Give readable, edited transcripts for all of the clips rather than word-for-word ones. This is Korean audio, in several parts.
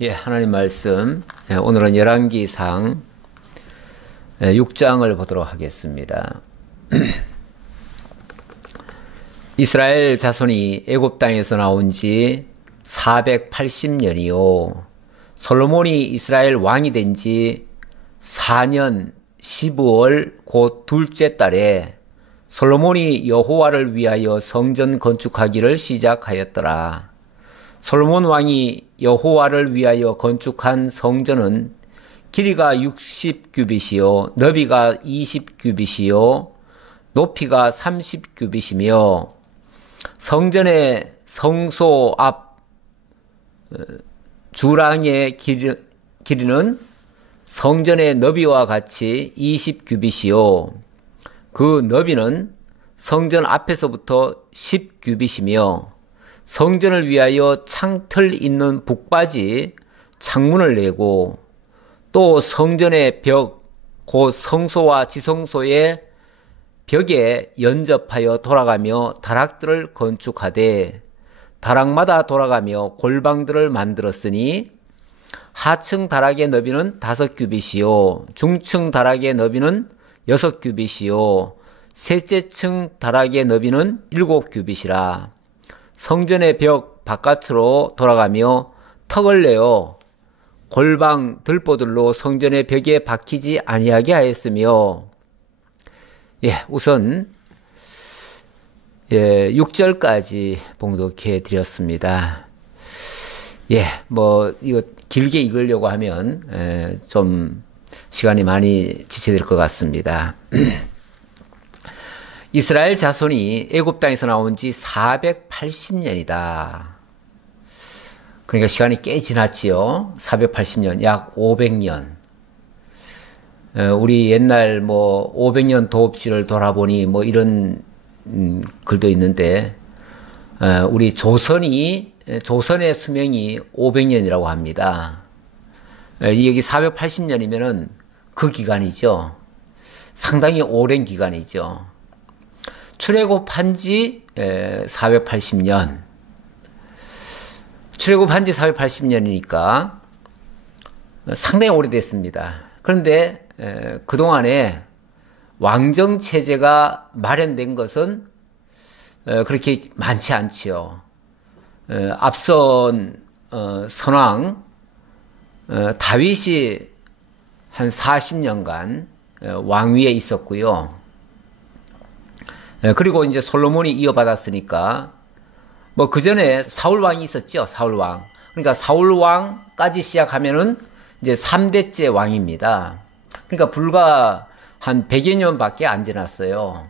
예, 하나님 말씀. 오늘은 열왕기상 6장을 보도록 하겠습니다. 이스라엘 자손이 애굽 땅에서 나온 지 480년이요. 솔로몬이 이스라엘 왕이 된 지 4년 15월 곧 둘째 달에 솔로몬이 여호와를 위하여 성전 건축하기를 시작하였더라. 솔로몬 왕이 여호와를 위하여 건축한 성전은 길이가 60규빗이요 너비가 20규빗이요 높이가 30규빗이며 성전의 성소 앞 주랑의 길이는 성전의 너비와 같이 20규빗이요 그 너비는 성전 앞에서부터 10규빗이며 성전을 위하여 창틀 있는 북바지 창문을 내고 또 성전의 벽 곧 성소와 지성소의 벽에 연접하여 돌아가며 다락들을 건축하되 다락마다 돌아가며 골방들을 만들었으니 하층 다락의 너비는 5규빗이요 중층 다락의 너비는 6규빗이요 셋째 층 다락의 너비는 7규빗이라. 성전의 벽 바깥으로 돌아가며 턱을 내어 골방 들보들로 성전의 벽에 박히지 아니하게 하였으며, 우선 6절까지 봉독해 드렸습니다. 이거 길게 읽으려고 하면 좀 시간이 많이 지체될 것 같습니다. 이스라엘 자손이 애굽 땅에서 나온 지 480년이다. 그러니까 시간이 꽤 지났지요. 480년, 약 500년. 우리 옛날 500년 도읍지를 돌아보니 이런 글도 있는데, 우리 조선의 수명이 500년이라고 합니다. 여기 480년이면은 그 기간이죠. 상당히 오랜 기간이죠. 출애굽한 지 480년. 출애굽한 지 480년이니까 상당히 오래됐습니다. 그런데 그동안에 왕정체제가 마련된 것은 그렇게 많지 않지요. 앞선 선왕 다윗이 한 40년간 왕위에 있었고요. 그리고 이제 솔로몬이 이어받았으니까 그 전에 사울왕이 있었죠. 사울왕. 그러니까 사울왕까지 시작하면은 이제 3대째 왕입니다. 그러니까 불과 한 100여 년밖에 안 지났어요.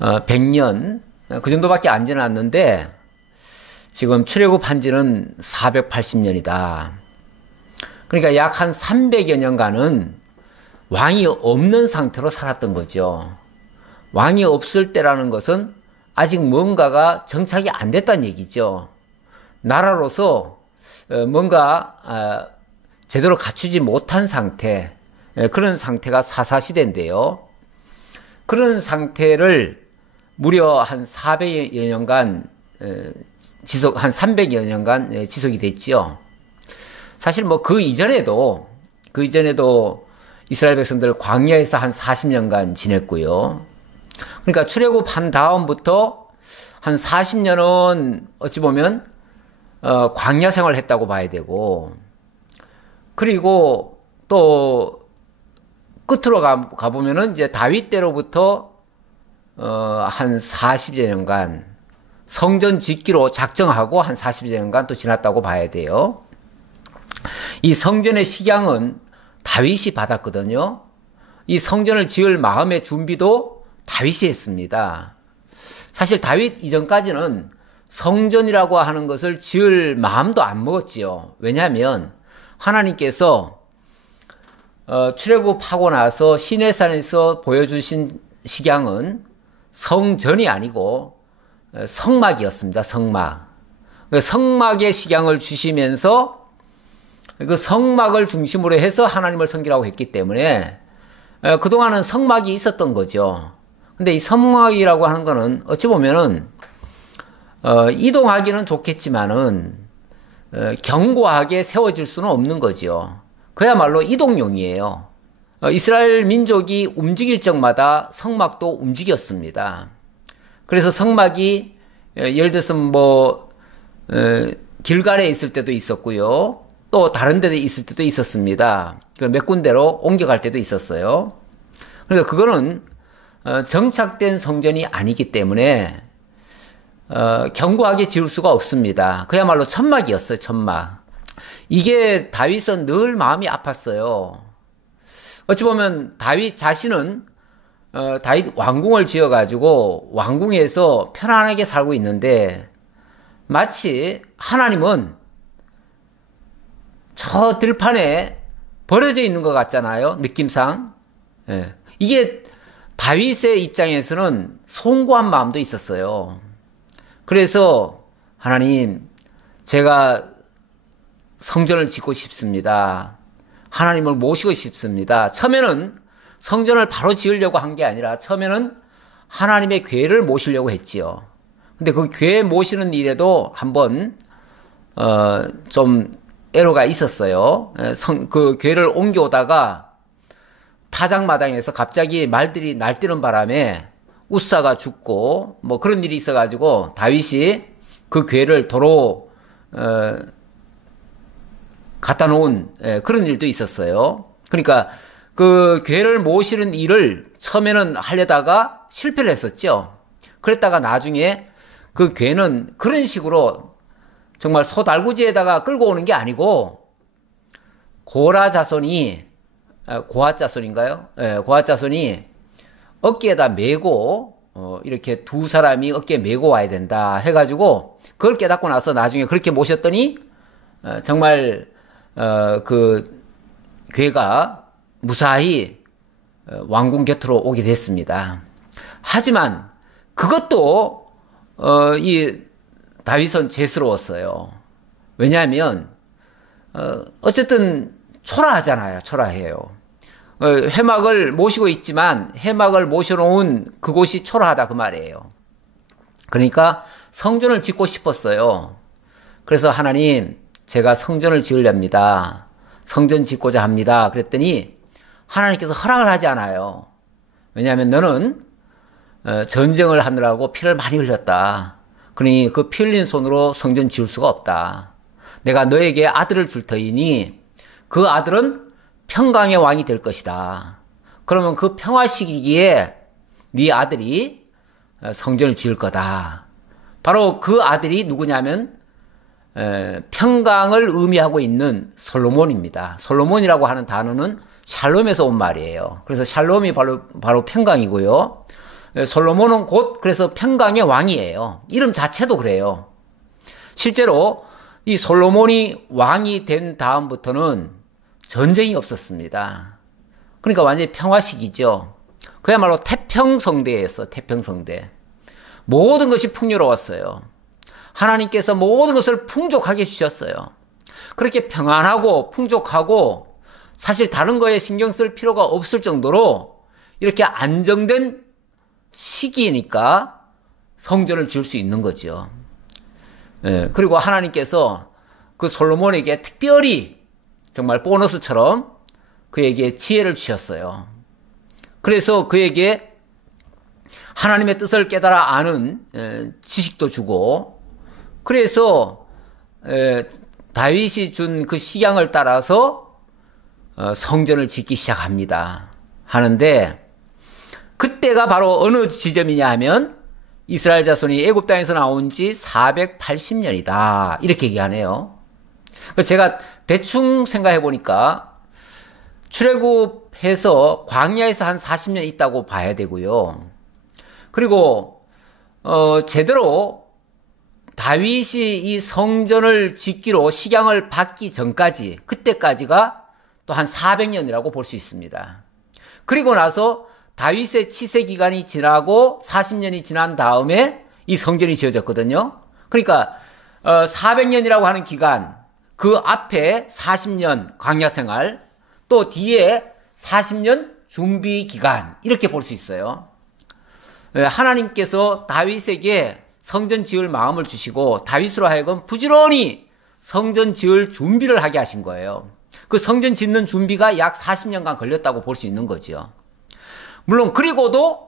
100년 그 정도밖에 안 지났는데 지금 출애굽한 지는 480년이다. 그러니까 약 한 300여 년간은 왕이 없는 상태로 살았던 거죠. 왕이 없을 때라는 것은 아직 뭔가가 정착이 안 됐다는 얘기죠. 나라로서 뭔가 제대로 갖추지 못한 상태, 그런 상태가 사사시대인데요. 그런 상태를 무려 한 400여 년간 한 300여 년간 지속이 됐지요. 사실 그 이전에도 이스라엘 백성들 광야에서 한 40년간 지냈고요. 그러니까 출애굽한 다음부터 한 40년은 어찌 보면 광야 생활을 했다고 봐야 되고, 그리고 또 끝으로 가보면은 이제 다윗 때로부터 한 40여 년간 성전 짓기로 작정하고 한 40여 년간 또 지났다고 봐야 돼요. 이 성전의 식양은 다윗이 받았거든요. 이 성전을 지을 마음의 준비도 다윗이 했습니다. 사실 다윗 이전까지는 성전이라고 하는 것을 지을 마음도 안 먹었지요. 왜냐하면 하나님께서 출애굽하고 나서 시내산에서 보여주신 식양은 성전이 아니고 성막이었습니다. 성막. 성막의 식양을 주시면서 그 성막을 중심으로 해서 하나님을 섬기라고 했기 때문에 그동안은 성막이 있었던 거죠. 근데 이 성막이라고 하는 거는 어찌 보면은 이동하기는 좋겠지만은 견고하게 세워질 수는 없는 거죠. 그야말로 이동용이에요. 이스라엘 민족이 움직일 적마다 성막도 움직였습니다. 그래서 성막이 예를 들어서 길갈에 있을 때도 있었고요. 또 다른 데 있을 때도 있었습니다. 몇 군데로 옮겨갈 때도 있었어요. 그러니까 그거는 정착된 성전이 아니기 때문에 견고하게 지을 수가 없습니다. 그야말로 천막이었어요. 천막. 이게 다윗은 늘 마음이 아팠어요. 어찌 보면 다윗 자신은 다윗 왕궁을 지어가지고 왕궁에서 편안하게 살고 있는데 마치 하나님은 저 들판에 버려져 있는 것 같잖아요. 느낌상. 예. 이게 다윗의 입장에서는 송구한 마음도 있었어요. 그래서 하나님, 제가 성전을 짓고 싶습니다. 하나님을 모시고 싶습니다. 처음에는 성전을 바로 지으려고 한 게 아니라 처음에는 하나님의 궤를 모시려고 했지요. 근데 그 궤 모시는 일에도 한번 좀 애로가 있었어요. 그 궤를 옮겨오다가 타작마당에서 갑자기 말들이 날뛰는 바람에 웃사가 죽고 뭐 그런 일이 있어가지고 다윗이 그 궤를 도로 갖다 놓은 그런 일도 있었어요. 그러니까 그 궤를 모시는 일을 처음에는 하려다가 실패를 했었죠. 그랬다가 나중에 그 궤는 그런 식으로 정말 소달구지에다가 끌고 오는 게 아니고 고라 자손이 고아 자손인가요? 고아 자손이 어깨에다 메고 이렇게 두 사람이 어깨에 메고 와야 된다 해가지고 그걸 깨닫고 나서 나중에 그렇게 모셨더니 정말 그 궤가 무사히 왕궁 곁으로 오게 됐습니다. 하지만 그것도 이 다윗은 죄스러웠어요. 왜냐하면 어쨌든 초라하잖아요. 초라해요. 회막을 모시고 있지만 회막을 모셔놓은 그곳이 초라하다 그 말이에요. 그러니까 성전을 짓고 싶었어요. 그래서 하나님, 제가 성전을 지으렵니다. 성전 짓고자 합니다. 그랬더니 하나님께서 허락을 하지 않아요. 왜냐하면 너는 전쟁을 하느라고 피를 많이 흘렸다. 그러니 그 피 흘린 손으로 성전 지을 수가 없다. 내가 너에게 아들을 줄 터이니 그 아들은 평강의 왕이 될 것이다. 그러면 그 평화 시기에 네 아들이 성전을 지을 거다. 바로 그 아들이 누구냐면 평강을 의미하고 있는 솔로몬입니다. 솔로몬이라고 하는 단어는 샬롬에서 온 말이에요. 그래서 샬롬이 바로 평강이고요. 솔로몬은 곧 그래서 평강의 왕이에요. 이름 자체도 그래요. 실제로 이 솔로몬이 왕이 된 다음부터는 전쟁이 없었습니다. 그러니까 완전히 평화식이죠. 그야말로 태평성대였어. 태평성대. 모든 것이 풍요로웠어요. 하나님께서 모든 것을 풍족하게 주셨어요. 그렇게 평안하고 풍족하고 사실 다른 거에 신경 쓸 필요가 없을 정도로 이렇게 안정된 시기니까 성전을 지을 수 있는 거죠. 그리고 하나님께서 그 솔로몬에게 특별히 정말 보너스처럼 그에게 지혜를 주셨어요. 그래서 그에게 하나님의 뜻을 깨달아 아는 지식도 주고, 그래서 다윗이 준 그 식양을 따라서 성전을 짓기 시작합니다. 하는데 그때가 바로 어느 지점이냐 하면 이스라엘 자손이 애굽 땅에서 나온 지 480년이다. 이렇게 얘기하네요. 제가 대충 생각해 보니까 출애굽해서 광야에서 한 40년 있다고 봐야 되고요. 그리고 제대로 다윗이 이 성전을 짓기로 식양을 받기 전까지, 그때까지가 또 한 400년이라고 볼 수 있습니다. 그리고 나서 다윗의 치세 기간이 지나고 40년이 지난 다음에 이 성전이 지어졌거든요. 그러니까 400년이라고 하는 기간, 그 앞에 40년 광야 생활, 또 뒤에 40년 준비 기간, 이렇게 볼 수 있어요. 하나님께서 다윗에게 성전 지을 마음을 주시고 다윗으로 하여금 부지런히 성전 지을 준비를 하게 하신 거예요. 그 성전 짓는 준비가 약 40년간 걸렸다고 볼 수 있는 거죠. 물론 그리고도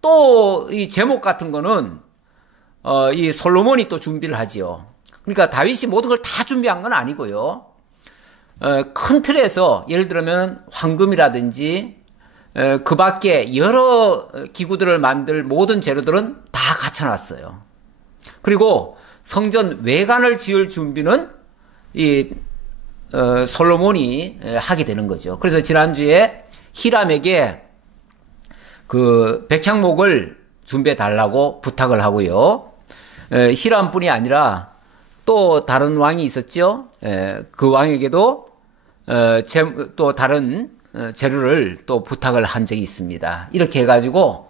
또 이 제목 같은 거는 이 솔로몬이 또 준비를 하지요. 그러니까 다윗이 모든 걸 다 준비한 건 아니고요. 큰 틀에서 예를 들면 황금이라든지 그 밖에 여러 기구들을 만들 모든 재료들은 다 갖춰놨어요. 그리고 성전 외관을 지을 준비는 이 솔로몬이 하게 되는 거죠. 그래서 지난주에 히람에게 그 백향목을 준비해 달라고 부탁을 하고요. 히람뿐이 아니라 또 다른 왕이 있었죠. 그 왕에게도 또 다른 재료를 또 부탁을 한 적이 있습니다. 이렇게 해가지고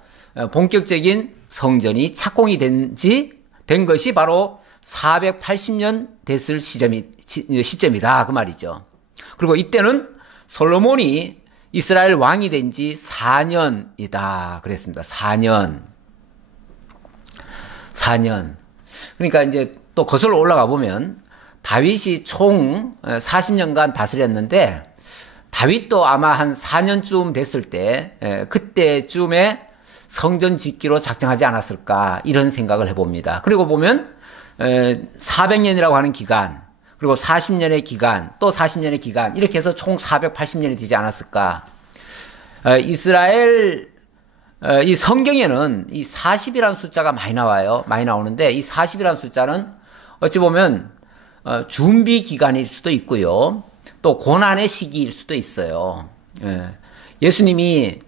본격적인 성전이 착공이 된 것이 바로 480년 됐을 시점이다 그 말이죠. 그리고 이때는 솔로몬이 이스라엘 왕이 된 지 4년이다 그랬습니다. 4년. 그러니까 이제 또 거슬러 올라가 보면 다윗이 총 40년간 다스렸는데 다윗도 아마 한 4년쯤 됐을 때 그때쯤에 성전 짓기로 작정하지 않았을까 이런 생각을 해봅니다. 그리고 보면 400년이라고 하는 기간 그리고 40년의 기간 또 40년의 기간 이렇게 해서 총 480년이 되지 않았을까. 이스라엘 이 성경에는 이 40이라는 숫자가 많이 나와요. 많이 나오는데 이 40이라는 숫자는 어찌 보면 준비 기간일 수도 있고요. 또 고난의 시기일 수도 있어요. 예수님이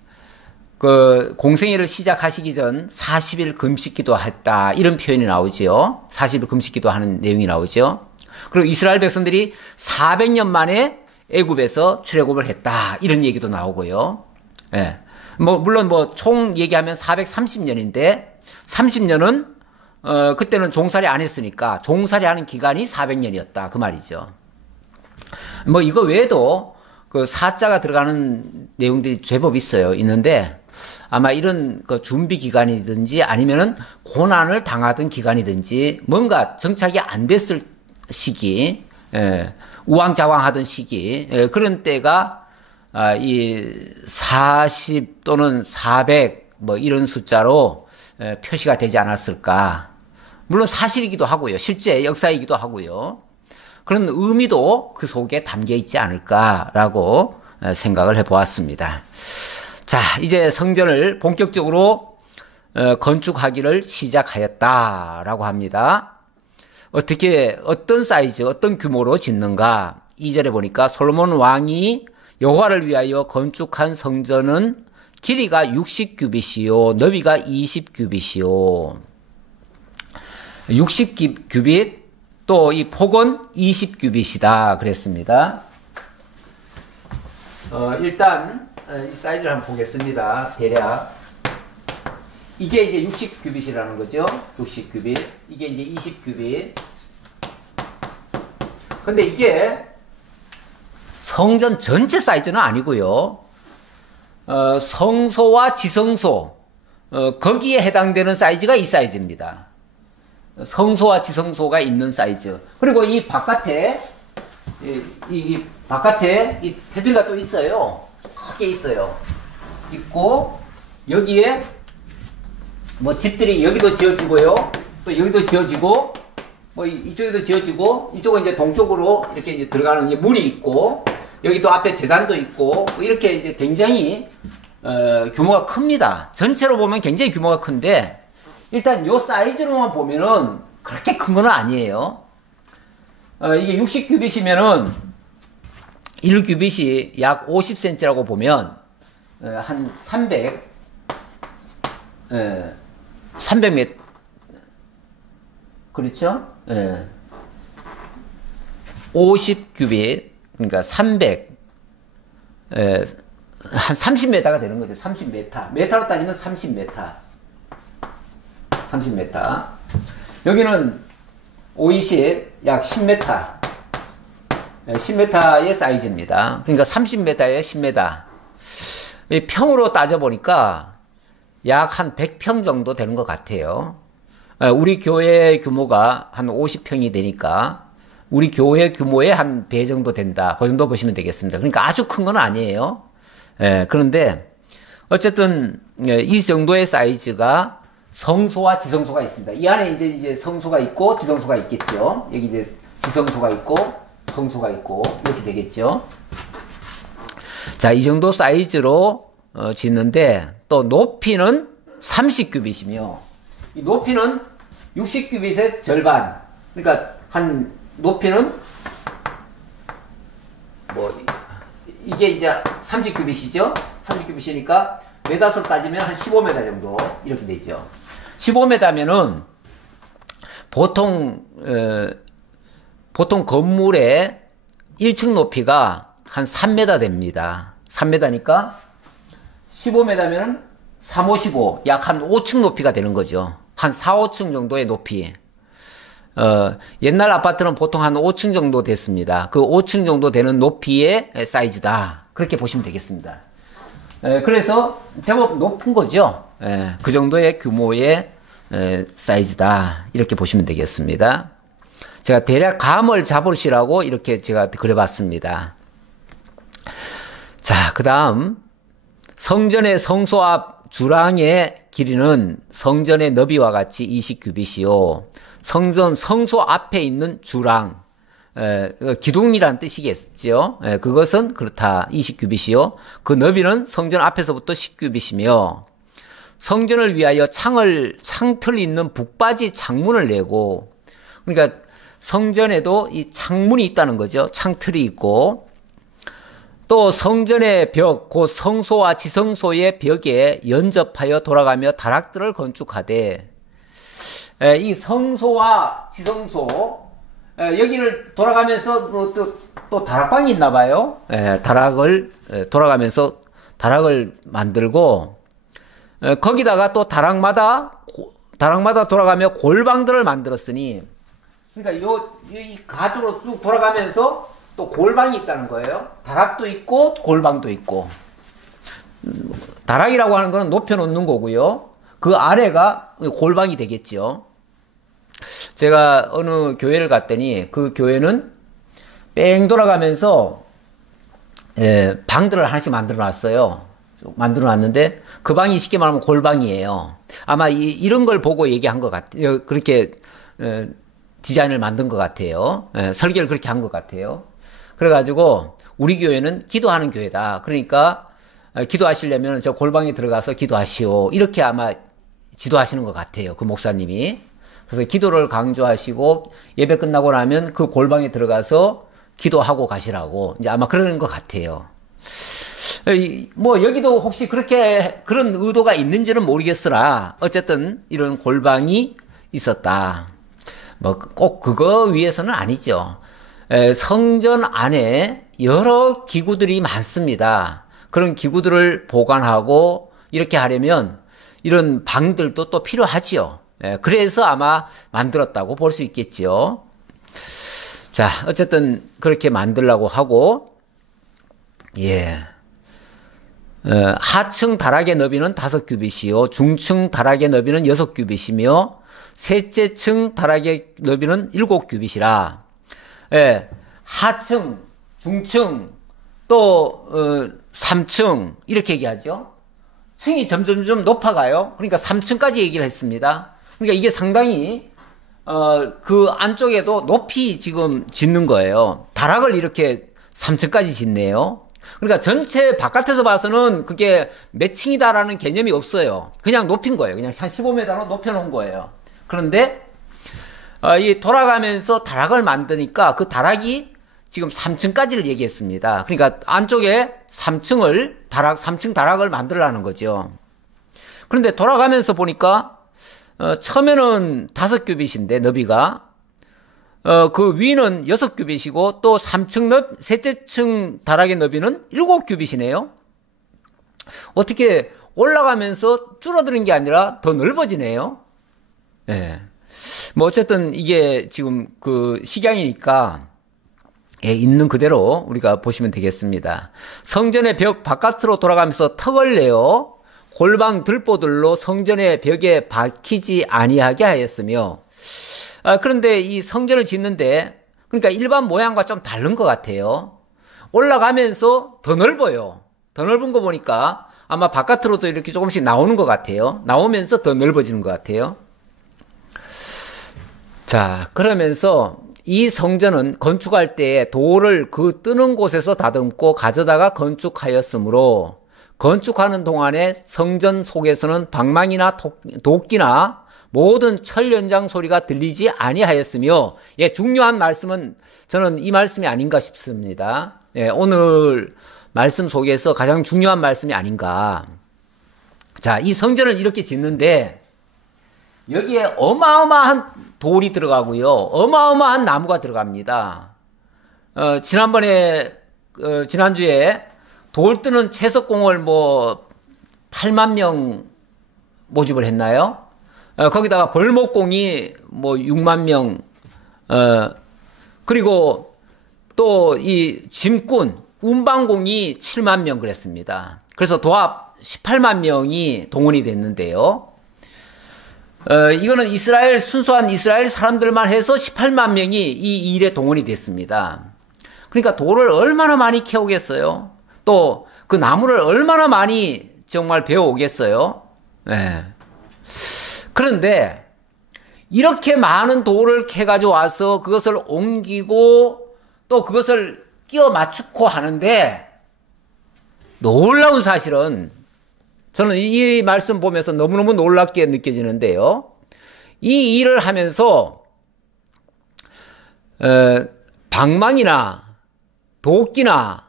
그 공생애를 시작하시기 전 40일 금식기도 했다 이런 표현이 나오죠. 40일 금식기도 하는 내용이 나오죠. 그리고 이스라엘 백성들이 400년 만에 애굽에서 출애굽을 했다 이런 얘기도 나오고요. 물론 총 얘기하면 430년인데 30년은 그때는 종살이 안 했으니까 종살이 하는 기간이 400년이었다 그 말이죠. 이거 외에도 그 사자가 들어가는 내용들이 제법 있는데 아마 이런 그 준비 기간이든지 아니면은 고난을 당하던 기간이든지 뭔가 정착이 안 됐을 시기, 우왕좌왕하던 시기, 그런 때가 이 40 또는 400 이런 숫자로 표시가 되지 않았을까. 물론 사실이기도 하고요. 실제 역사이기도 하고요. 그런 의미도 그 속에 담겨 있지 않을까라고 생각을 해보았습니다. 자, 이제 성전을 본격적으로 건축하기를 시작하였다라고 합니다. 어떤 사이즈, 어떤 규모로 짓는가? 2절에 보니까 솔로몬 왕이 여호와를 위하여 건축한 성전은 길이가 60규빗이요, 너비가 20규빗이요. 60규빗, 또 이 폭은 20규빗이다 그랬습니다. 일단 이 사이즈를 한번 보겠습니다. 대략 이게 이제 60규빗이라는 거죠. 60규빗. 이게 이제 20규빗. 근데 이게 성전 전체 사이즈는 아니고요. 성소와 지성소 거기에 해당되는 사이즈가 이 사이즈입니다. 성소와 지성소가 있는 사이즈. 그리고 이 바깥에 이 바깥에 이 테두리가 또 있어요. 크게 있어요. 있고 여기에 집들이 여기도 지어지고요. 또 여기도 지어지고 이쪽에도 지어지고 이쪽은 이제 동쪽으로 이렇게 이제 들어가는 이제 문이 있고 여기도 앞에 제단도 있고 이렇게 이제 굉장히 규모가 큽니다. 전체로 보면 굉장히 규모가 큰데 일단 요 사이즈로만 보면은 그렇게 큰 건 아니에요. 이게 60규빗이면은 1규빗이 약 50cm라고 보면 한 300m 그렇죠? 50규빗 그러니까 300 한 30m가 되는 거죠. 30m. 메타로 따지면 30m. 30m. 여기는 520, 약 10m. 10m의 사이즈입니다. 그러니까 30m에 10m. 평으로 따져보니까 약 한 100평 정도 되는 것 같아요. 우리 교회 규모가 한 50평이 되니까 우리 교회 규모의 한 배 정도 된다. 그 정도 보시면 되겠습니다. 그러니까 아주 큰 건 아니에요. 예, 그런데 어쨌든 이 정도의 사이즈가 성소와 지성소가 있습니다. 이 안에 이제 성소가 있고 지성소가 있겠죠. 여기 이제 지성소가 있고 성소가 있고 이렇게 되겠죠. 자, 이 정도 사이즈로 짓는데 또 높이는 30규빗이며 이 높이는 60규빗의 절반. 그러니까 한 높이는 뭐 이게 이제 30규빗이죠. 30규빗이니까 메다수로 따지면 한 15m 정도 이렇게 되죠. 15m면은 보통 건물의 1층 높이가 한 3m 됩니다. 3m니까 15m면 3, 5, 15, 약 한 5층 높이가 되는 거죠. 한 4, 5층 정도의 높이. 옛날 아파트는 보통 한 5층 정도 됐습니다. 그 5층 정도 되는 높이의 사이즈다. 그렇게 보시면 되겠습니다. 그래서 제법 높은 거죠. 그 정도의 규모의 사이즈다. 이렇게 보시면 되겠습니다. 제가 대략 감을 잡으시라고 이렇게 제가 그려봤습니다. 자, 그 다음 성전의 성소 앞 주랑의 길이는 성전의 너비와 같이 20규빗이요. 성소 앞에 있는 주랑, 기둥이란 뜻이겠죠. 그것은 그렇다. 20규빗이요. 그 너비는 성전 앞에서부터 10규빗이며 성전을 위하여 창틀 있는 북바지 창문을 내고, 그러니까 성전에도 이 창문이 있다는 거죠. 창틀이 있고, 또 성전의 벽, 곧 성소와 지성소의 벽에 연접하여 돌아가며 다락들을 건축하되, 이 성소와 지성소, 여기를 돌아가면서 또 다락방이 있나 봐요. 다락을 돌아가면서 다락을 만들고, 거기다가 또 다락마다 돌아가며 골방들을 만들었으니, 그러니까 이 가주로 쭉 돌아가면서 또 골방이 있다는 거예요. 다락도 있고 골방도 있고. 다락이라고 하는 거는 높여놓는 거고요. 그 아래가 골방이 되겠죠. 제가 어느 교회를 갔더니 그 교회는 뺑 돌아가면서 방들을 하나씩 만들어 놨어요. 만들어 놨는데 그 방이 쉽게 말하면 골방이에요. 아마 이런 걸 보고 얘기한 것 같아요. 그렇게 디자인을 만든 것 같아요. 설계를 그렇게 한 것 같아요. 그래가지고 우리 교회는 기도하는 교회다. 그러니까 기도하시려면 저 골방에 들어가서 기도하시오. 이렇게 아마 지도하시는 것 같아요. 그 목사님이. 그래서 기도를 강조하시고 예배 끝나고 나면 그 골방에 들어가서 기도하고 가시라고 이제 아마 그러는 것 같아요. 뭐 여기도 혹시 그런 의도가 있는지는 모르겠으나 어쨌든 이런 골방이 있었다. 뭐 꼭 그거 위해서는 아니죠. 성전 안에 여러 기구들이 많습니다. 그런 기구들을 보관하고 이렇게 하려면 이런 방들도 또 필요하지요. 그래서 아마 만들었다고 볼 수 있겠지요. 자, 어쨌든 그렇게 만들려고 하고, 하층 다락의 너비는 5규빗이요. 중층 다락의 너비는 6규빗이며, 셋째 층 다락의 너비는 7규빗이라, 하층, 중층, 또 3층 이렇게 얘기하죠. 층이 점점 높아가요. 그러니까 3층까지 얘기를 했습니다. 그러니까 이게 상당히 그 안쪽에도 높이 지금 짓는 거예요. 다락을 이렇게 3층까지 짓네요. 그러니까 전체 바깥에서 봐서는 그게 몇 층이다라는 개념이 없어요. 그냥 높인 거예요. 그냥 한 15m로 높여놓은 거예요. 그런데 이 돌아가면서 다락을 만드니까 그 다락이 지금 3층까지를 얘기했습니다. 그러니까 안쪽에 3층 다락을 만들라는 거죠. 그런데 돌아가면서 보니까 처음에는 5규빗인데 너비가 그 위는 6규빗이고 또 셋째 층 다락의 너비는 7규빗이네요. 어떻게 올라가면서 줄어드는 게 아니라 더 넓어지네요. 뭐 어쨌든 이게 지금 그 식양이니까 있는 그대로 우리가 보시면 되겠습니다. 성전의 벽 바깥으로 돌아가면서 턱을 내어 골방 들보들로 성전의 벽에 박히지 아니하게 하였으며, 그런데 이 성전을 짓는데 그러니까 일반 모양과 좀 다른 것 같아요. 올라가면서 더 넓어요. 더 넓은 거 보니까 아마 바깥으로도 이렇게 조금씩 나오는 것 같아요. 나오면서 더 넓어지는 것 같아요. 자, 그러면서 이 성전은 건축할 때 돌을 그 뜨는 곳에서 다듬고 가져다가 건축하였으므로 건축하는 동안에 성전 속에서는 방망이나 도끼나 모든 철 연장 소리가 들리지 아니하였으며, 예, 중요한 말씀은 저는 이 말씀이 아닌가 싶습니다. 예, 오늘 말씀 속에서 가장 중요한 말씀이 아닌가. 자, 이 성전을 이렇게 짓는데 여기에 어마어마한 돌이 들어가고요, 어마어마한 나무가 들어갑니다. 지난주에 돌 뜨는 채석공을 뭐 8만 명 모집을 했나요? 거기다가 벌목공이 뭐 6만 명, 그리고 또 이 짐꾼, 운반공이 7만 명 그랬습니다. 그래서 도합 18만 명이 동원이 됐는데요. 이거는 순수한 이스라엘 사람들만 해서 18만 명이 이 일에 동원이 됐습니다. 그러니까 돌을 얼마나 많이 캐오겠어요? 또 그 나무를 얼마나 많이 정말 베어오겠어요? 네. 그런데 이렇게 많은 돌을 캐가지고 와서 그것을 옮기고 또 그것을 끼워 맞추고 하는데, 놀라운 사실은 저는 이 말씀 보면서 너무너무 놀랍게 느껴지는데요. 이 일을 하면서 방망이나 도끼나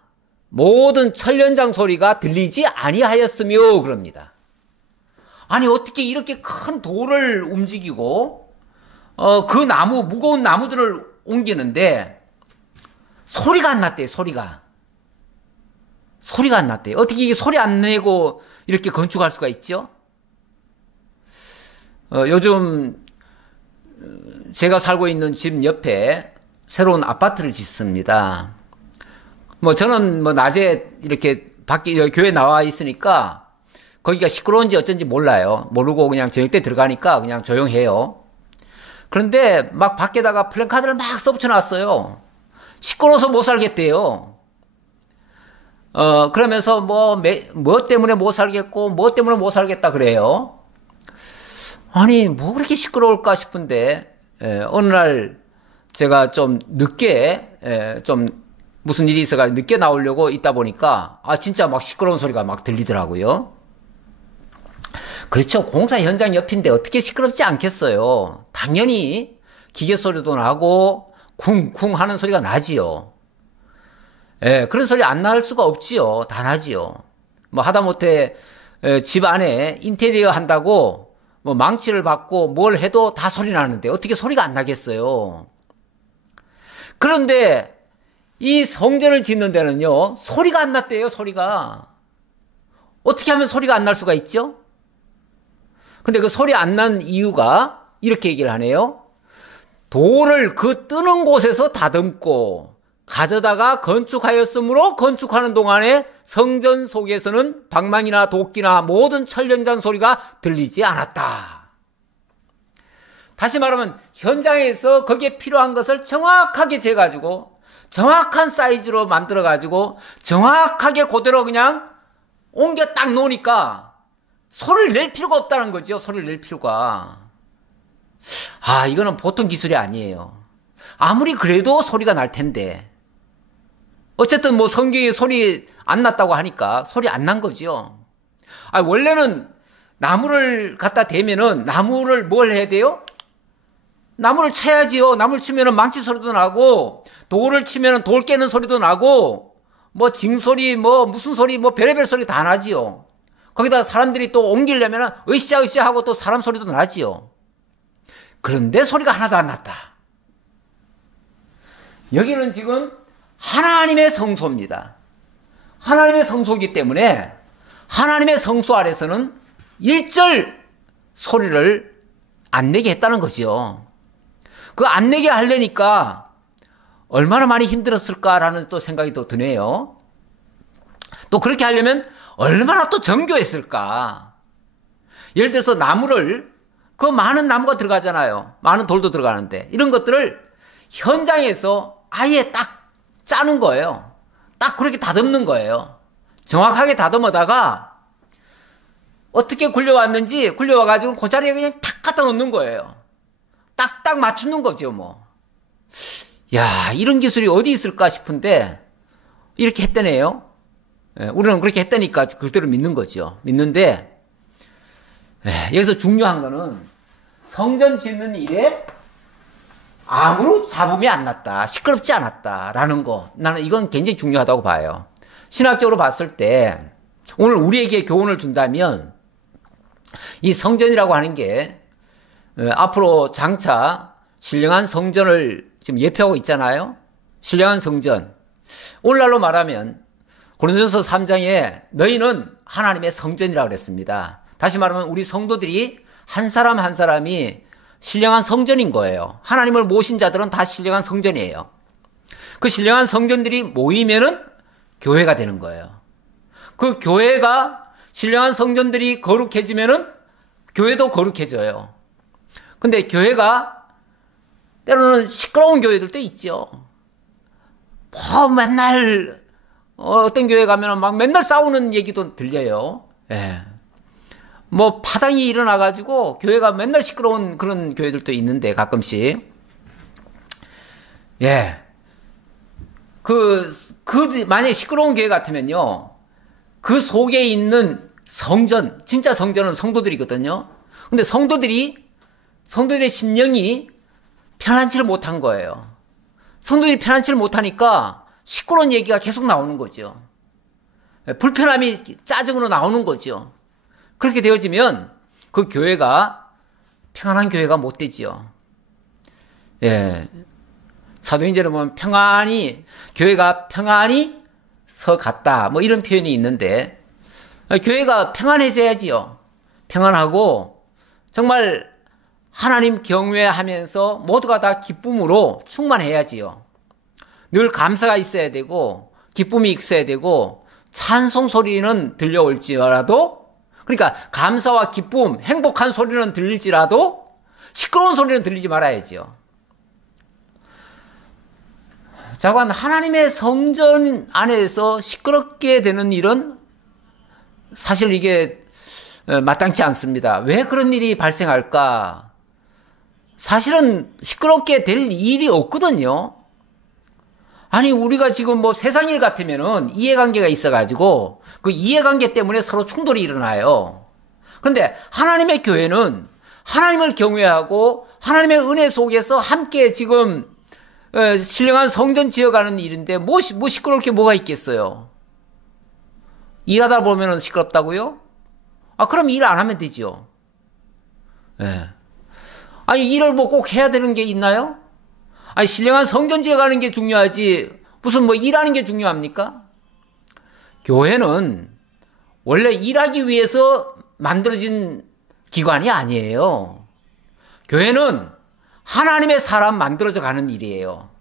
모든 철연장 소리가 들리지 아니하였으며 그럽니다. 아니, 어떻게 이렇게 큰 돌을 움직이고 그 무거운 나무들을 옮기는데 소리가 안 났대요. 소리가 안 났대요. 어떻게 이게 소리 안 내고 이렇게 건축할 수가 있죠? 요즘 제가 살고 있는 집 옆에 새로운 아파트를 짓습니다. 저는 낮에 이렇게 밖에 교회 나와 있으니까 거기가 시끄러운지 어쩐지 몰라요. 모르고 그냥 저녁 때 들어가니까 그냥 조용해요. 그런데 막 밖에다가 플랜카드를 막 써붙여 놨어요. 시끄러워서 못 살겠대요. 그러면서 뭐 때문에 못 살겠고, 뭐 때문에 못 살겠다 그래요. 아니, 뭐 그렇게 시끄러울까 싶은데, 어느 날 제가 좀 늦게, 좀 무슨 일이 있어가지고 늦게 나오려고 있다 보니까, 진짜 막 시끄러운 소리가 막 들리더라고요. 그렇죠. 공사 현장 옆인데 어떻게 시끄럽지 않겠어요. 당연히 기계 소리도 나고, 쿵쿵 하는 소리가 나지요. 예, 그런 소리 안 날 수가 없지요. 다 나지요. 하다못해 집 안에 인테리어 한다고 망치를 받고 뭘 해도 다 소리 나는데 어떻게 소리가 안 나겠어요. 그런데 이 성전을 짓는 데는요, 소리가 안 났대요. 소리가. 어떻게 하면 소리가 안 날 수가 있죠? 근데 그 소리 안 난 이유가 이렇게 얘기를 하네요. 돌을 그 뜨는 곳에서 다듬고 가져다가 건축하였으므로 건축하는 동안에 성전 속에서는 방망이나 도끼나 모든 철연장 소리가 들리지 않았다. 다시 말하면 현장에서 거기에 필요한 것을 정확하게 재가지고 정확한 사이즈로 만들어가지고 정확하게 그대로 그냥 옮겨 딱 놓으니까 소리를 낼 필요가 없다는 거죠. 소리를 낼 필요가. 이거는 보통 기술이 아니에요. 아무리 그래도 소리가 날 텐데. 어쨌든 성경에 소리 안 났다고 하니까 소리 안 난 거죠. 원래는 나무를 갖다 대면은 나무를 뭘 해야 돼요? 나무를 쳐야지요. 나무를 치면은 망치 소리도 나고, 돌을 치면은 돌 깨는 소리도 나고, 징소리, 무슨 소리, 별의별 소리 다 나지요. 거기다 사람들이 또 옮기려면은 으쌰으쌰 하고 또 사람 소리도 나지요. 그런데 소리가 하나도 안 났다. 여기는 지금 하나님의 성소입니다. 하나님의 성소이기 때문에 하나님의 성소 아래서는 일절 소리를 안 내게 했다는 거죠. 그 안 내게 하려니까 얼마나 많이 힘들었을까라는 또 생각이 또 드네요. 또 그렇게 하려면 얼마나 또 정교했을까. 예를 들어서 나무를, 그 많은 나무가 들어가잖아요. 많은 돌도 들어가는데 이런 것들을 현장에서 아예 딱 짜는 거예요. 딱 그렇게 다듬는 거예요. 정확하게 다듬어다가 어떻게 굴려왔는지 굴려와가지고 그 자리에 그냥 탁 갖다 놓는 거예요. 딱딱 맞추는 거죠, 뭐. 야, 이런 기술이 어디 있을까 싶은데 이렇게 했다네요. 우리는 그렇게 했다니까 그대로 믿는 거죠. 믿는데 여기서 중요한 거는 성전 짓는 일에 아무런 잡음이 안 났다, 시끄럽지 않았다라는 거. 나는 이건 굉장히 중요하다고 봐요. 신학적으로 봤을 때 오늘 우리에게 교훈을 준다면 이 성전이라고 하는 게 앞으로 장차 신령한 성전을 지금 예표하고 있잖아요. 신령한 성전. 오늘날로 말하면 고린도전서 3장에 너희는 하나님의 성전이라고 그랬습니다. 다시 말하면 우리 성도들이 한 사람 한 사람이 신령한 성전인 거예요. 하나님을 모신 자들은 다 신령한 성전이에요. 그 신령한 성전들이 모이면은 교회가 되는 거예요. 그 교회가 신령한 성전들이 거룩해지면은 교회도 거룩해져요. 근데 교회가 때로는 시끄러운 교회들도 있죠. 뭐 맨날 어떤 교회 가면은 막 맨날 싸우는 얘기도 들려요. 예. 뭐 파당이 일어나가지고 교회가 맨날 시끄러운 그런 교회들도 있는데 가끔씩. 예. 만약에 시끄러운 교회 같으면요. 그 속에 있는 성전, 진짜 성전은 성도들이거든요. 근데 성도들의 심령이 편안치를 못한 거예요. 성도들이 편안치를 못하니까 시끄러운 얘기가 계속 나오는 거죠. 불편함이 짜증으로 나오는 거죠. 그렇게 되어지면 그 교회가 평안한 교회가 못 되지요. 예. 사도행전에 보면 교회가 평안히 서갔다. 뭐 이런 표현이 있는데, 교회가 평안해져야지요. 평안하고, 정말 하나님 경외하면서 모두가 다 기쁨으로 충만해야지요. 늘 감사가 있어야 되고, 기쁨이 있어야 되고, 찬송 소리는 들려올지라도, 그러니까 감사와 기쁨, 행복한 소리는 들릴지라도 시끄러운 소리는 들리지 말아야지요. 자관 하나님의 성전 안에서 시끄럽게 되는 일은 사실 이게 마땅치 않습니다. 왜 그런 일이 발생할까? 사실은 시끄럽게 될 일이 없거든요. 아니 우리가 지금 뭐 세상 일 같으면은 이해관계가 있어가지고 그 이해관계 때문에 서로 충돌이 일어나요. 그런데 하나님의 교회는 하나님을 경외하고 하나님의 은혜 속에서 함께 지금 신령한 성전 지어가는 일인데 뭐 시끄러울 게 뭐가 있겠어요? 일하다 보면은 시끄럽다고요? 아 그럼 일 안 하면 되죠. 예. 아니 일을 뭐 꼭 해야 되는 게 있나요? 아니 신령한 성전 지어가는 게 중요하지 무슨 뭐 일하는 게 중요합니까? 교회는 원래 일하기 위해서 만들어진 기관이 아니에요. 교회는 하나님의 사람 만들어져 가는 일이에요.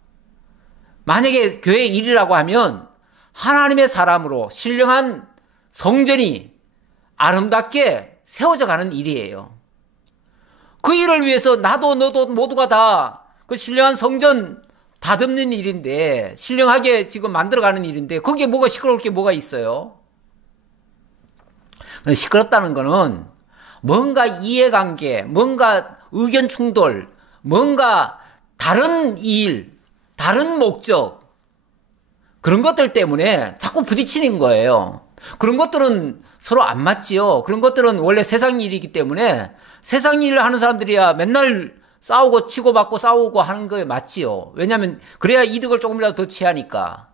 만약에 교회 일이라고 하면 하나님의 사람으로 신령한 성전이 아름답게 세워져 가는 일이에요. 그 일을 위해서 나도 너도 모두가 다 그 신령한 성전 다듬는 일인데 신령하게 지금 만들어가는 일인데 거기에 뭐가 시끄러울 게 뭐가 있어요? 시끄럽다는 거는 뭔가 이해관계, 뭔가 의견 충돌, 뭔가 다른 일, 다른 목적 그런 것들 때문에 자꾸 부딪히는 거예요. 그런 것들은 서로 안 맞지요. 그런 것들은 원래 세상 일이기 때문에 세상 일을 하는 사람들이야 맨날 싸우고 치고받고 싸우고 하는 거에 맞지요. 왜냐하면 그래야 이득을 조금이라도 더 취하니까.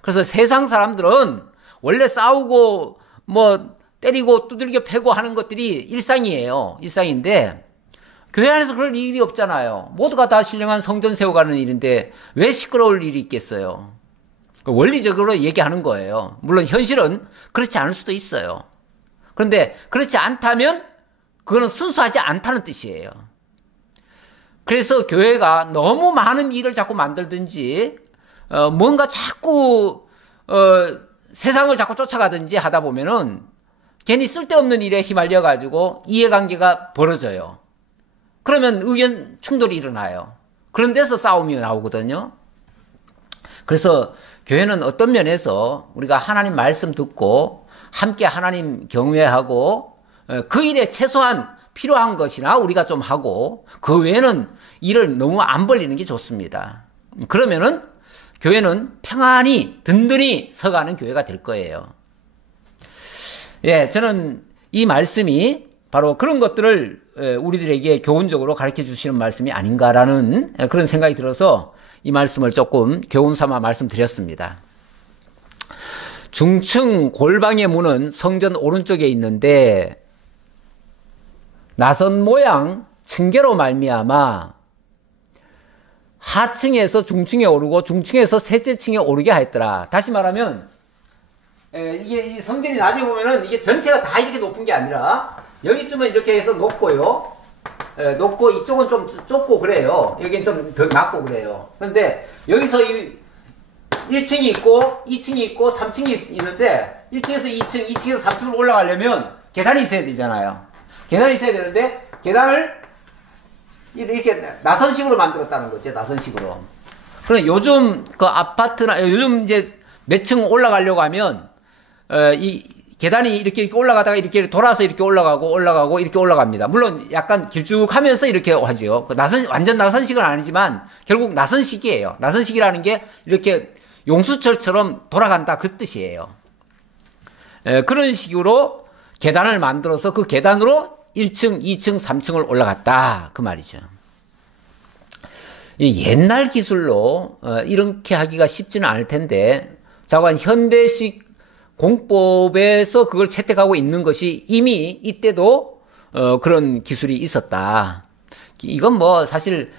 그래서 세상 사람들은 원래 싸우고 뭐 때리고 두들겨 패고 하는 것들이 일상이에요. 일상인데 교회 안에서 그럴 일이 없잖아요. 모두가 다 신령한 성전 세워가는 일인데 왜 시끄러울 일이 있겠어요? 원리적으로 얘기하는 거예요. 물론 현실은 그렇지 않을 수도 있어요. 그런데 그렇지 않다면 그거는 순수하지 않다는 뜻이에요. 그래서 교회가 너무 많은 일을 자꾸 만들든지 뭔가 자꾸 세상을 자꾸 쫓아가든지 하다 보면은 괜히 쓸데없는 일에 휘말려 가지고 이해관계가 벌어져요. 그러면 의견 충돌이 일어나요. 그런 데서 싸움이 나오거든요. 그래서 교회는 어떤 면에서 우리가 하나님 말씀 듣고 함께 하나님 경외하고 그 일에 최소한 필요한 것이나 우리가 좀 하고 그 외에는 일을 너무 안 벌리는 게 좋습니다. 그러면은 교회는 평안히 든든히 서가는 교회가 될 거예요. 예, 저는 이 말씀이 바로 그런 것들을 우리들에게 교훈적으로 가르쳐 주시는 말씀이 아닌가라는 그런 생각이 들어서 이 말씀을 조금 교훈 삼아 말씀드렸습니다. 중층 골방의 문은 성전 오른쪽에 있는데 나선 모양 층계로 말미암아 하층에서 중층에 오르고 중층에서 셋째 층에 오르게 하였더라. 다시 말하면 이게 이 성전이 나중에 보면은 이게 전체가 다 이렇게 높은 게 아니라 여기쯤은 이렇게 해서 높고요. 높고 이쪽은 좀 좁고 그래요. 여기는 좀 더 낮고 그래요. 그런데 여기서 이 1층이 있고 2층이 있고 3층이 있는데 1층에서 2층, 2층에서 3층으로 올라가려면 계단이 있어야 되잖아요. 계단이 있어야 되는데 계단을 이렇게 나선식으로 만들었다는 거죠. 나선식으로. 그럼 요즘 그 아파트나 요즘 이제 몇 층 올라가려고 하면 이 계단이 이렇게 올라가다가 이렇게 돌아서 이렇게 올라가고 이렇게 올라갑니다. 물론 약간 길쭉하면서 이렇게 하죠. 그 완전 나선식은 아니지만 결국 나선식이에요. 나선식이라는 게 이렇게 용수철처럼 돌아간다 그 뜻이에요. 그런 식으로 계단을 만들어서 그 계단으로 1층, 2층, 3층을 올라갔다 그 말이죠. 옛날 기술로 이렇게 하기가 쉽지는 않을 텐데 자관 현대식 공법에서 그걸 채택하고 있는 것이 이미 이때도 그런 기술이 있었다. 이건 뭐 사실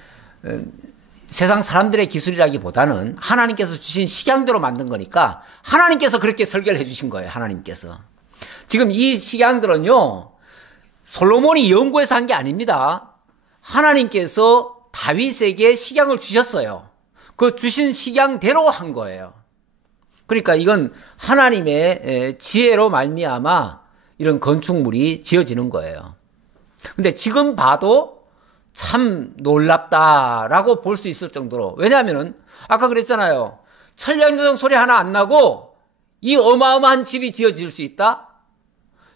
세상 사람들의 기술이라기보다는 하나님께서 주신 식양대로 만든 거니까 하나님께서 그렇게 설계를 해주신 거예요. 하나님께서. 지금 이 식양들은요. 솔로몬이 연구해서 한 게 아닙니다. 하나님께서 다윗에게 식양을 주셨어요. 그 주신 식양대로 한 거예요. 그러니까 이건 하나님의 지혜로 말미암아 이런 건축물이 지어지는 거예요. 근데 지금 봐도 참 놀랍다라고 볼 수 있을 정도로, 왜냐하면은 아까 그랬잖아요. 천량조정 소리 하나 안 나고 이 어마어마한 집이 지어질 수 있다?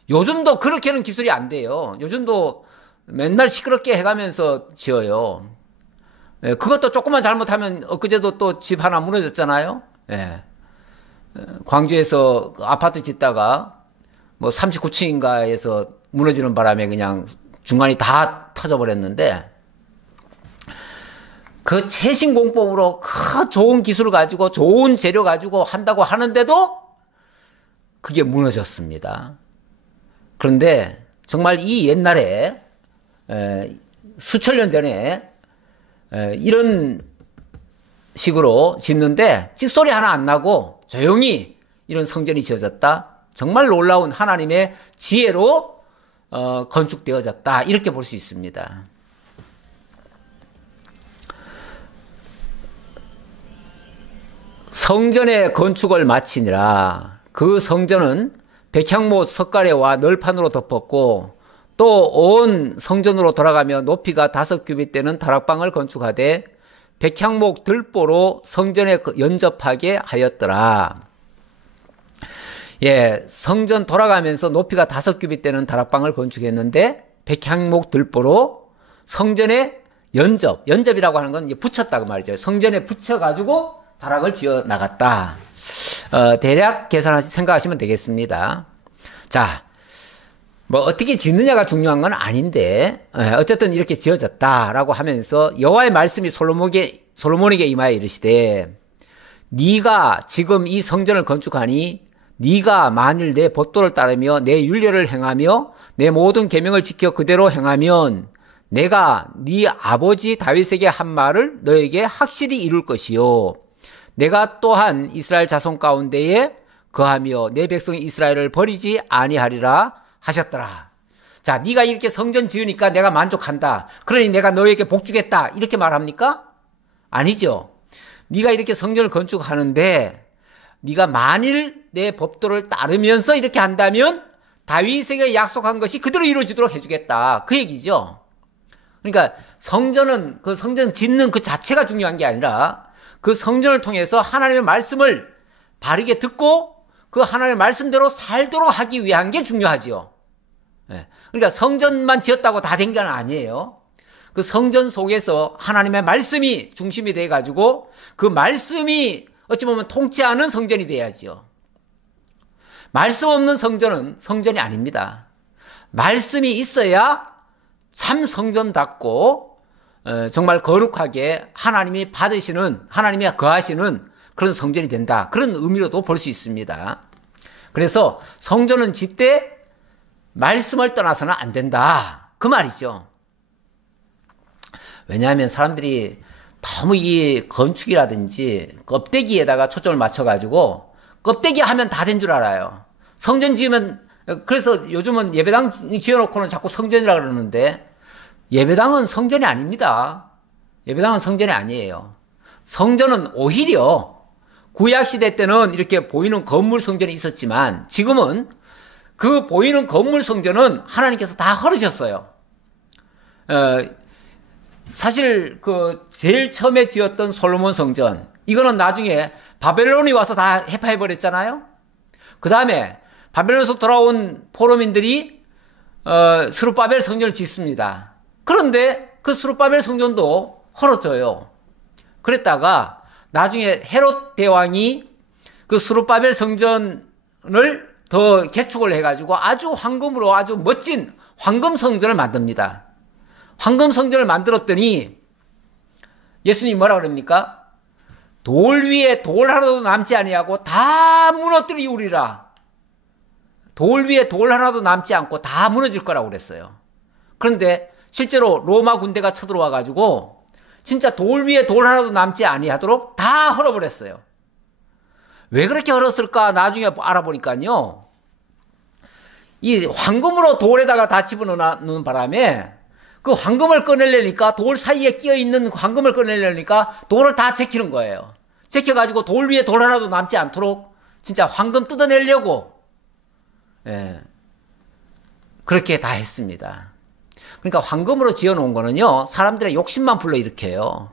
요즘도 그렇게는 기술이 안 돼요. 요즘도 맨날 시끄럽게 해가면서 지어요. 그것도 조금만 잘못하면 엊그제도 또 집 하나 무너졌잖아요. 예. 광주에서 아파트 짓다가 뭐 39층인가에서 무너지는 바람에 그냥 중간이 다 터져버렸는데 그 최신 공법으로 그 좋은 기술을 가지고 좋은 재료 가지고 한다고 하는데도 그게 무너졌습니다. 그런데 정말 이 옛날에 수천 년 전에 이런 식으로 짓는데 찌소리 하나 안 나고 조용히 이런 성전이 지어졌다. 정말 놀라운 하나님의 지혜로 건축되어졌다. 이렇게 볼 수 있습니다. 성전의 건축을 마치니라. 그 성전은 백향못 석가래와 널판으로 덮었고 또 온 성전으로 돌아가며 높이가 5규빗 되는 다락방을 건축하되 백향목 들보로 성전에 연접하게 하였더라. 예, 성전 돌아가면서 높이가 5규빗 되는 다락방을 건축했는데 백향목 들보로 성전에 연접이라고 하는 건 이제 붙였다고 말이죠. 성전에 붙여가지고 다락을 지어 나갔다. 대략 생각하시면 되겠습니다. 자, 뭐 어떻게 짓느냐가 중요한 건 아닌데 어쨌든 이렇게 지어졌다라고 하면서 여호와의 말씀이 솔로몬에게 임하여 이르시되 네가 지금 이 성전을 건축하니 네가 만일 내 법도를 따르며 내 율례를 행하며 내 모든 계명을 지켜 그대로 행하면 내가 네 아버지 다윗에게 한 말을 너에게 확실히 이룰 것이요 내가 또한 이스라엘 자손 가운데에 거하며 내 백성 이스라엘을 버리지 아니하리라 하셨더라. 자, 네가 이렇게 성전 지으니까 내가 만족한다. 그러니 내가 너에게 복 주겠다. 이렇게 말합니까? 아니죠. 네가 이렇게 성전을 건축하는데 네가 만일 내 법도를 따르면서 이렇게 한다면 다윗에게 약속한 것이 그대로 이루어지도록 해주겠다. 그 얘기죠. 그러니까 성전은 그 성전 짓는 그 자체가 중요한 게 아니라 그 성전을 통해서 하나님의 말씀을 바르게 듣고 그 하나님의 말씀대로 살도록 하기 위한 게 중요하지요. 그러니까 성전만 지었다고 다 된 건 아니에요. 그 성전 속에서 하나님의 말씀이 중심이 돼가지고 그 말씀이 어찌 보면 통치하는 성전이 돼야지요. 말씀 없는 성전은 성전이 아닙니다. 말씀이 있어야 참 성전답고 정말 거룩하게 하나님이 받으시는, 하나님이 거하시는 그런 성전이 된다. 그런 의미로도 볼 수 있습니다. 그래서 성전은 짓되 말씀을 떠나서는 안 된다. 그 말이죠. 왜냐하면 사람들이 너무 이 건축이라든지 껍데기에다가 초점을 맞춰가지고 껍데기 하면 다 된 줄 알아요. 성전 지으면, 그래서 요즘은 예배당 지어놓고는 자꾸 성전이라 그러는데 예배당은 성전이 아닙니다. 예배당은 성전이 아니에요. 성전은 오히려 구약시대 때는 이렇게 보이는 건물 성전이 있었지만 지금은 그 보이는 건물 성전은 하나님께서 다 헐으셨어요. 사실 그 제일 처음에 지었던 솔로몬 성전, 이거는 나중에 바벨론이 와서 다 해파해버렸잖아요. 그 다음에 바벨론에서 돌아온 포로민들이 스룹바벨 성전을 짓습니다. 그런데 그 스룹바벨 성전도 헐어져요. 그랬다가 나중에 헤롯 대왕이 그 스룹바벨 성전을 더 개축을 해가지고 아주 황금으로 아주 멋진 황금 성전을 만듭니다. 황금 성전을 만들었더니 예수님이 뭐라 그럽니까? 돌 위에 돌 하나도 남지 아니하고 다 무너뜨리우리라. 돌 위에 돌 하나도 남지 않고 다 무너질 거라고 그랬어요. 그런데 실제로 로마 군대가 쳐들어와 가지고 진짜 돌 위에 돌 하나도 남지 아니하도록 다 헐어버렸어요. 왜 그렇게 헐었을까 나중에 알아보니까요, 이 황금으로 돌에다가 다 집어넣는 바람에 그 황금을 꺼내려니까, 돌 사이에 끼어있는 황금을 꺼내려니까 돌을 다 제끼는 거예요. 제껴가지고 돌 위에 돌 하나도 남지 않도록 진짜 황금 뜯어내려고 그렇게 다 했습니다. 그러니까 황금으로 지어놓은 거는요, 사람들의 욕심만 불러일으켜요.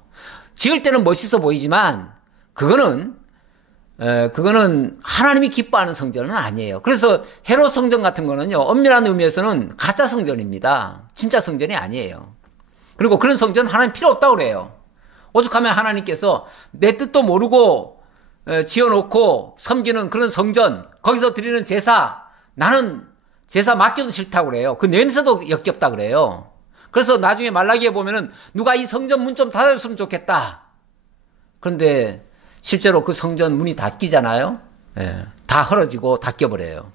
지을 때는 멋있어 보이지만 그거는 하나님이 기뻐하는 성전은 아니에요. 그래서 헤롯 성전 같은 거는요, 엄밀한 의미에서는 가짜 성전입니다. 진짜 성전이 아니에요. 그리고 그런 성전 하나님 필요 없다고 그래요. 오죽하면 하나님께서 내 뜻도 모르고 지어놓고 섬기는 그런 성전, 거기서 드리는 제사, 나는 제사 맡겨도 싫다고 그래요. 그 냄새도 역겹다 그래요. 그래서 나중에 말라기에 보면은 누가 이 성전 문 좀 닫아줬으면 좋겠다. 그런데 실제로 그 성전 문이 닫히잖아요. 다 헐어지고 닫혀버려요.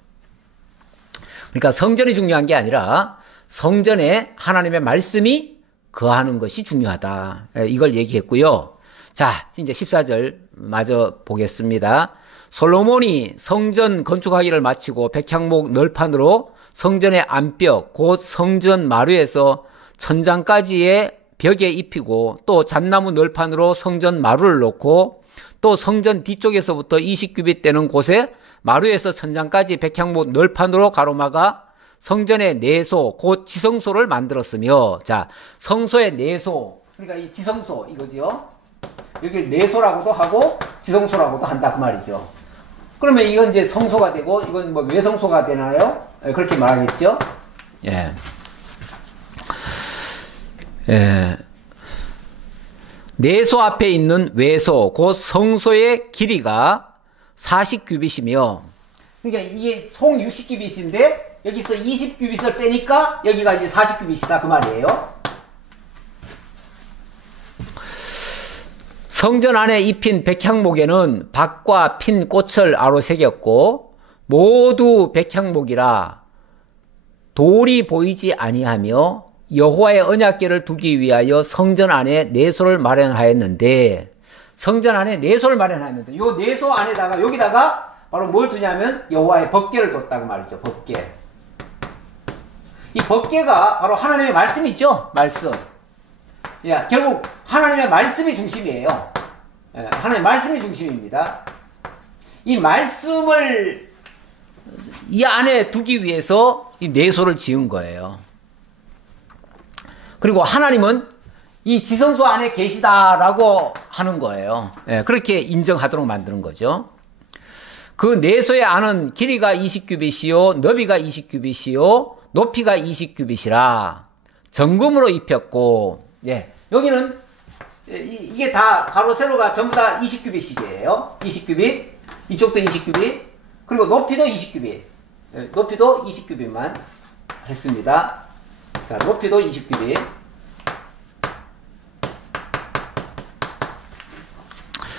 그러니까 성전이 중요한 게 아니라 성전에 하나님의 말씀이 거하는 것이 중요하다. 이걸 얘기했고요. 자, 이제 14절 마저 보겠습니다. 솔로몬이 성전 건축하기를 마치고 백향목 널판으로 성전의 안벽 곧 성전 마루에서 천장까지의 벽에 입히고 또 잣나무 널판으로 성전 마루를 놓고 또 성전 뒤쪽에서부터 20규빗 되는 곳에 마루에서 천장까지 백향목 널판으로 가로막아 성전의 내소 곧 지성소를 만들었으며, 자, 성소의 내소, 그러니까 이 지성소 이거죠. 여기를 내소라고도 하고 지성소라고도 한다 그 말이죠. 그러면 이건 이제 성소가 되고 이건 뭐 외성소가 되나요? 그렇게 말하겠죠. 예. 내소 앞에 있는 외소 곧 성소의 길이가 40규빗이며, 그러니까 이게 총 60규빗인데 여기서 20규빗을 빼니까 여기가 이제 40규빗이다 그 말이에요. 성전 안에 입힌 백향목에는 박과 핀 꽃을 아로 새겼고 모두 백향목이라 돌이 보이지 아니하며 여호와의 언약궤를 두기 위하여 성전 안에 내소를 마련하였는데, 성전 안에 내소를 마련하였는데 요 내소 안에다가 여기다가 바로 뭘 두냐면 여호와의 법궤를 뒀다고 말이죠. 법궤. 이 법궤가 바로 하나님의 말씀이죠. 말씀. 야, 결국 하나님의 말씀이 중심이에요. 하나님의 말씀이 중심입니다. 이 말씀을 이 안에 두기 위해서 이 내소를 지은 거예요. 그리고 하나님은 이 지성소 안에 계시다라고 하는 거예요. 예, 그렇게 인정하도록 만드는 거죠. 그 내소의 안은 길이가 20규빗이요 너비가 20규빗이요 높이가 20규빗이라 정금으로 입혔고, 예, 여기는 이게 다 가로 세로가 전부 다 20규빗씩이에요. 20규빗, 이쪽도 20규빗, 그리고 높이도 20규빗, 예, 높이도 20규빗만 했습니다. 자, 높이도 20규빗.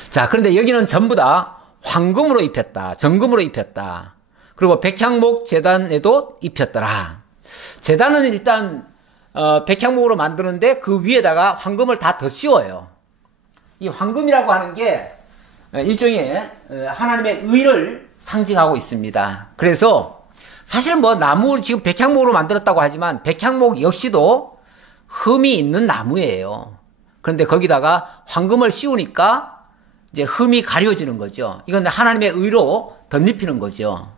자, 그런데 여기는 전부 다 황금으로 입혔다. 정금으로 입혔다. 그리고 백향목 제단에도 입혔더라. 제단은 일단 백향목으로 만드는데 그 위에다가 황금을 다 더 씌워요. 이 황금이라고 하는 게 일종의 하나님의 의를 상징하고 있습니다. 그래서 사실 뭐 나무 지금 백향목으로 만들었다고 하지만 백향목 역시도 흠이 있는 나무예요. 그런데 거기다가 황금을 씌우니까 이제 흠이 가려지는 거죠. 이건 하나님의 의로 덧입히는 거죠.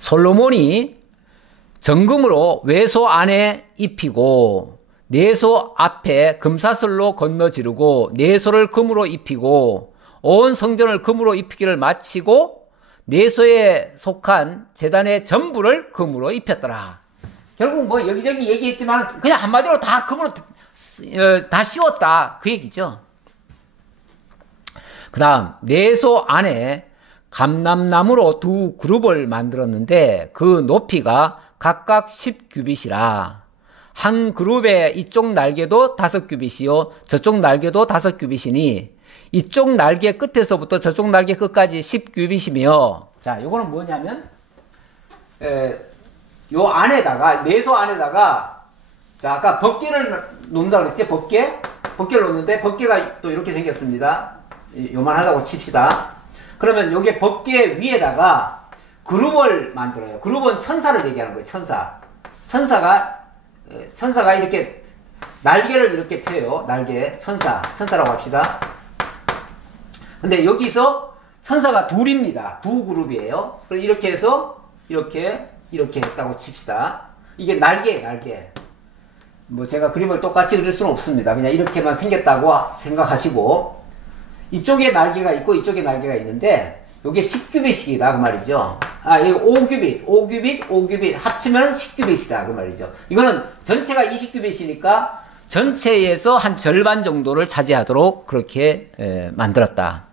솔로몬이 정금으로 외소 안에 입히고 내소 앞에 금사슬로 건너 지르고 내소를 금으로 입히고 온 성전을 금으로 입히기를 마치고 내소에 속한 제단의 전부를 금으로 입혔더라. 결국 뭐 여기저기 얘기했지만 그냥 한마디로 다 금으로 다 씌웠다 그 얘기죠. 그 다음 내소 안에 감람나무로 두 그룹을 만들었는데 그 높이가 각각 10규빗이라 한 그룹의 이쪽 날개도 5규빗이요 저쪽 날개도 5규빗이니 이쪽 날개 끝에서부터 저쪽 날개 끝까지 10규빗이며, 자, 요거는 뭐냐면 요 안에다가 내소 안에다가, 자, 아까 법궤를 놓는다고 그랬지. 법궤를 놓는데 법궤가 또 이렇게 생겼습니다. 요만하다고 칩시다. 그러면 요게 법궤 위에다가 그룹을 만들어요. 그룹은 천사를 얘기하는 거예요. 천사가 이렇게 날개를 이렇게 펴요. 날개, 천사라고 합시다. 근데 여기서 천사가 둘입니다. 두 그룹이에요. 그래서 이렇게 해서 이렇게 했다고 칩시다. 이게 날개. 뭐 제가 그림을 똑같이 그릴 수는 없습니다. 그냥 이렇게만 생겼다고 생각하시고, 이쪽에 날개가 있고 이쪽에 날개가 있는데 요게 10규빗이다 그 말이죠. 아, 여기 5규빗 합치면 10규빗이다 그 말이죠. 이거는 전체가 20규빗이니까 전체에서 한 절반 정도를 차지하도록 그렇게 만들었다.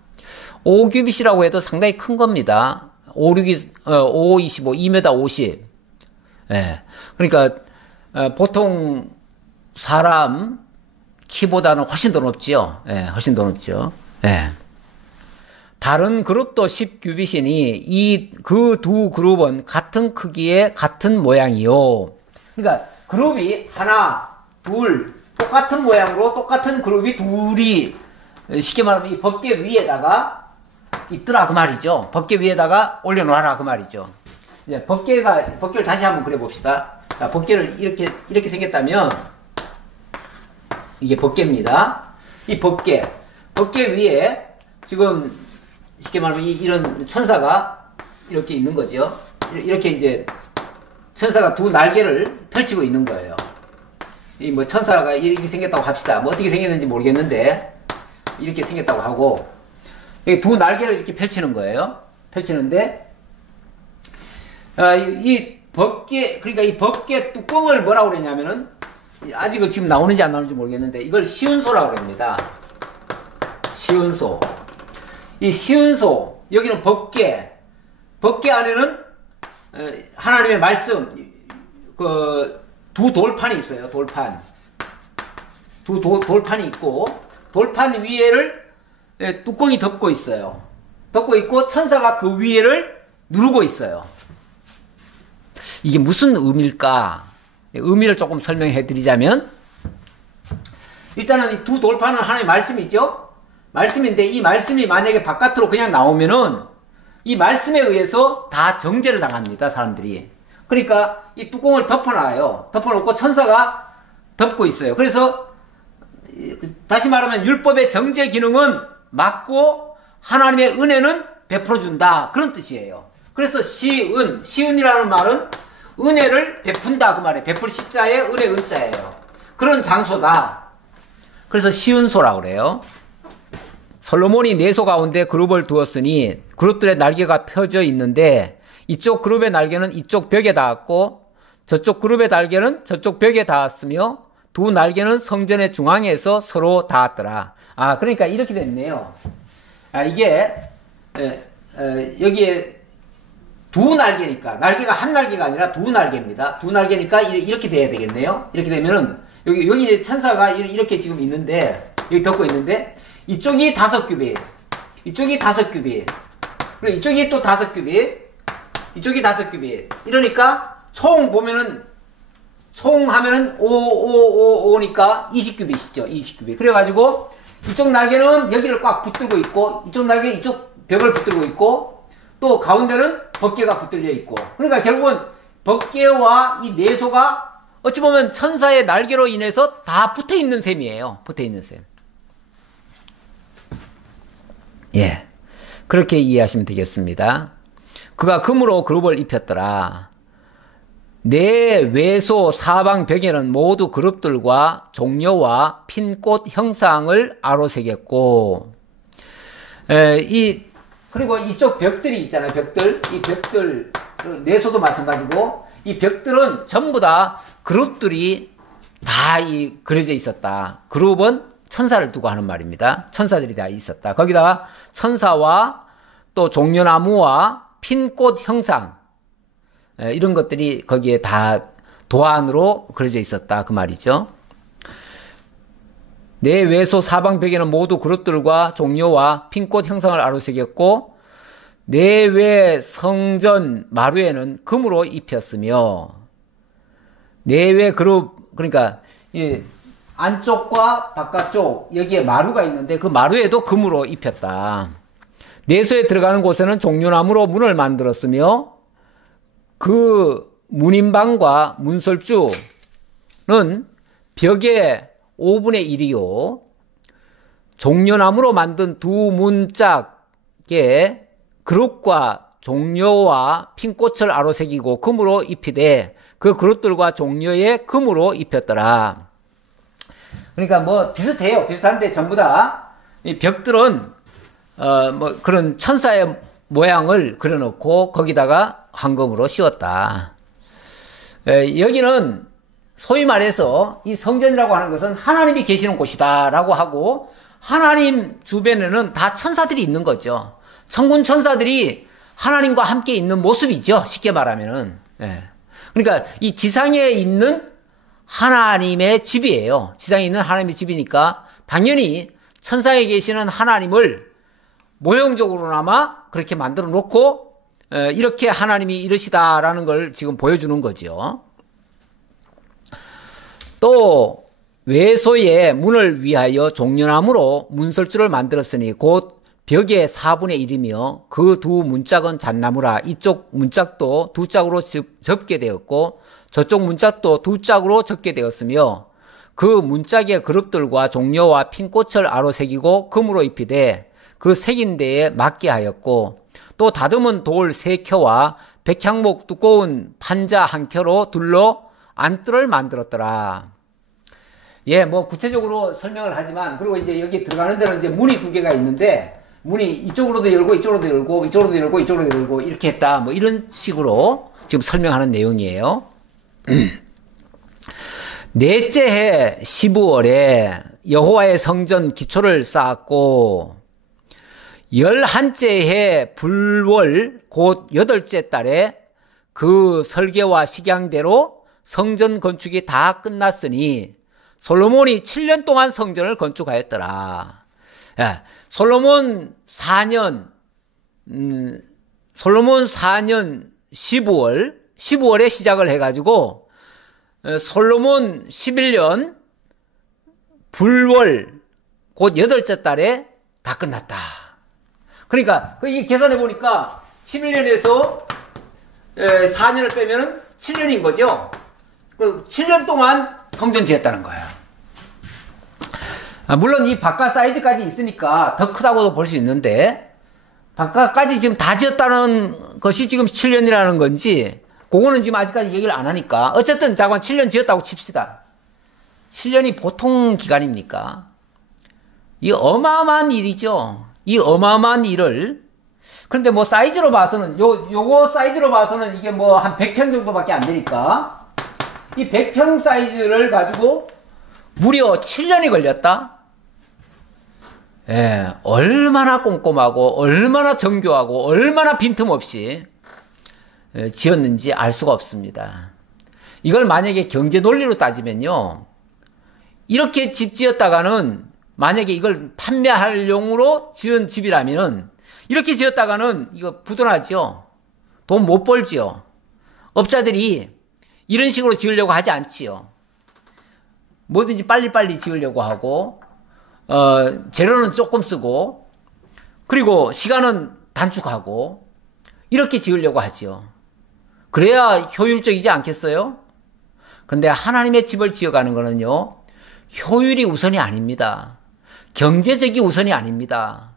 5규빗이라고 해도 상당히 큰 겁니다. 5, 25, 2m 50. 예. 그러니까 보통 사람 키보다는 훨씬 더 높지요. 예, 훨씬 더 높죠. 예. 다른 그룹도 10규빗이니 그 두 그룹은 같은 크기의 같은 모양이요. 그러니까 그룹이 하나, 둘 똑같은 모양으로 똑같은 그룹이 둘이 쉽게 말하면 이 법궤 위에다가 있더라 그 말이죠. 법궤 위에다가 올려놓아라 그 말이죠. 이제 법궤를 다시 한번 그려봅시다. 자, 법궤를 이렇게 생겼다면 이게 법궤입니다. 이 법궤 위에 지금 쉽게 말하면 이런 천사가 이렇게 있는 거죠. 이렇게 이제 천사가 두 날개를 펼치고 있는 거예요. 이 뭐 천사가 이렇게 생겼다고 합시다. 뭐 어떻게 생겼는지 모르겠는데 이렇게 생겼다고 하고 두 날개를 이렇게 펼치는 거예요. 펼치는데 이 법궤, 그러니까 이 법궤 뚜껑을 뭐라고 그러냐면은 아직은 지금 나오는지 안 나오는지 모르겠는데 이걸 시은소라고 그럽니다. 시은소. 이 시은소, 여기는 법궤 안에는 하나님의 말씀, 두 돌판이 있어요. 돌판이 있고 돌판 위에를 뚜껑이 덮고 있어요. 덮고 있고 천사가 그 위에를 누르고 있어요. 이게 무슨 의미일까? 의미를 조금 설명해 드리자면, 일단은 이 두 돌판은 하나님의 말씀이죠. 말씀인데 이 말씀이 만약에 바깥으로 그냥 나오면은 이 말씀에 의해서 다 정죄를 당합니다, 사람들이. 그러니까 이 뚜껑을 덮어놔요. 덮어놓고 천사가 덮고 있어요. 그래서 다시 말하면 율법의 정죄 기능은 막고 하나님의 은혜는 베풀어준다, 그런 뜻이에요. 그래서 시은이라는 말은 은혜를 베푼다 그 말이에요. 베풀 시자에 은혜 은자예요. 그런 장소다. 그래서 시은소라고 그래요. 솔로몬이 내소 가운데 그룹을 두었으니 그룹들의 날개가 펴져 있는데 이쪽 그룹의 날개는 이쪽 벽에 닿았고 저쪽 그룹의 날개는 저쪽 벽에 닿았으며 두 날개는 성전의 중앙에서 서로 닿았더라. 아, 그러니까 이렇게 됐네요. 아, 이게 여기에 두 날개니까 날개가 한 날개가 아니라 두 날개입니다. 두 날개니까 이렇게 돼야 되겠네요. 이렇게 되면은 여기 천사가 이렇게 지금 있는데 여기 덮고 있는데 이쪽이 5규빗, 이쪽이 5규빗, 그리고 이쪽이 또 5규빗, 이쪽이 5규빗. 이러니까 총 보면은 총 하면은 5니까 20규빗이죠. 20규빗. 그래가지고 이쪽 날개는 여기를 꽉 붙들고 있고 이쪽 날개 이쪽 벽을 붙들고 있고 또 가운데는 법궤가 붙들려 있고. 그러니까 결국은 법궤와 이 내소가 어찌 보면 천사의 날개로 인해서 다 붙어 있는 셈이에요. 붙어 있는 셈. 예. 그렇게 이해하시면 되겠습니다. 그가 금으로 그룹을 입혔더라. 내 외소 사방 벽에는 모두 그룹들과 종려와 핀꽃 형상을 아로새겼고, 그리고 이쪽 벽들이 있잖아요. 벽들. 이 벽들, 내소도 마찬가지고, 이 벽들은 전부 다 그룹들이 다 그려져 있었다. 그룹은 천사를 두고 하는 말입니다. 천사들이 다 있었다. 거기다가 천사와 또 종려나무와 핀꽃 형상, 이런 것들이 거기에 다 도안으로 그려져 있었다. 그 말이죠. 내 외소 사방벽에는 모두 그룹들과 종려와 핀꽃 형상을 아로새겼고 내외 성전 마루에는 금으로 입혔으며 내외 그룹, 그러니까 이 안쪽과 바깥쪽 여기에 마루가 있는데 그 마루에도 금으로 입혔다. 내소에 들어가는 곳에는 종려나무로 문을 만들었으며 그 문인방과 문설주는 벽의 5분의 1이요. 종려나무로 만든 두 문짝에 그룹과 종려와 핀꽃을 아로새기고 금으로 입히되 그 그룹들과 종려에 금으로 입혔더라. 그러니까 뭐 비슷해요. 비슷한데 전부 다 이 벽들은 뭐 그런 천사의 모양을 그려놓고 거기다가 황금으로 씌웠다. 여기는 소위 말해서 이 성전이라고 하는 것은 하나님이 계시는 곳이다 라고 하고 하나님 주변에는 다 천사들이 있는 거죠. 천군 천사들이 하나님과 함께 있는 모습이죠. 쉽게 말하면은. 그러니까 이 지상에 있는 하나님의 집이에요. 지상에 있는 하나님의 집이니까 당연히 천상에 계시는 하나님을 모형적으로나마 그렇게 만들어 놓고 이렇게 하나님이 이러시다라는 걸 지금 보여주는 거죠. 또 외소의 문을 위하여 종려나무로 문설주를 만들었으니 곧 벽의 4분의 1이며 그 두 문짝은 잣나무라. 이쪽 문짝도 두 짝으로 접게 되었고 저쪽 문짝도 두 짝으로 접게 되었으며 그 문짝의 그룹들과 종려와 핀꽃을 아로새기고 금으로 입히되 그 새긴 데에 맞게 하였고 또 다듬은 돌 3켜와 백향목 두꺼운 판자 1켜로 둘러 안뜰을 만들었더라. 예, 뭐 구체적으로 설명을 하지만 그리고 이제 여기 들어가는 데는 이제 문이 2개가 있는데 문이 이쪽으로도 열고 이쪽으로도 열고 이쪽으로도 열고 이쪽으로도 열고 이렇게 했다. 뭐 이런 식으로 지금 설명하는 내용이에요. 넷째 해 15월에 여호와의 성전 기초를 쌓았고 11째 해 불월 곧 8째 달에 그 설계와 식양대로 성전 건축이 다 끝났으니 솔로몬이 7년 동안 성전을 건축하였더라. 솔로몬 4년 15월에 시작을 해가지고 솔로몬 11년 불월 곧 8째 달에 다 끝났다. 그러니까 이 계산해 보니까 11년에서 4년을 빼면은 7년인 거죠. 7년 동안 성전 지었다는 거예요. 물론 이 바깥 사이즈까지 있으니까 더 크다고도 볼 수 있는데 바깥까지 지금 다 지었다는 것이 지금 7년이라는 건지 그거는 지금 아직까지 얘기를 안 하니까. 어쨌든 자관 7년 지었다고 칩시다. 7년이 보통 기간입니까? 이 어마어마한 일이죠. 이 어마어마한 일을. 그런데 뭐 사이즈로 봐서는, 요거 사이즈로 봐서는 이게 뭐 한 100평 정도밖에 안 되니까. 이 100평 사이즈를 가지고 무려 7년이 걸렸다? 예, 얼마나 꼼꼼하고, 얼마나 정교하고, 얼마나 빈틈없이 지었는지 알 수가 없습니다. 이걸 만약에 경제 논리로 따지면요, 이렇게 집 지었다가는, 만약에 이걸 판매할 용으로 지은 집이라면은, 이렇게 지었다가는 이거 부도나죠. 돈 못 벌지요. 업자들이 이런 식으로 지으려고 하지 않지요. 뭐든지 빨리빨리 지으려고 하고, 재료는 조금 쓰고, 그리고 시간은 단축하고, 이렇게 지으려고 하지요. 그래야 효율적이지 않겠어요? 근데 하나님의 집을 지어가는 거는요, 효율이 우선이 아닙니다. 경제적이 우선이 아닙니다.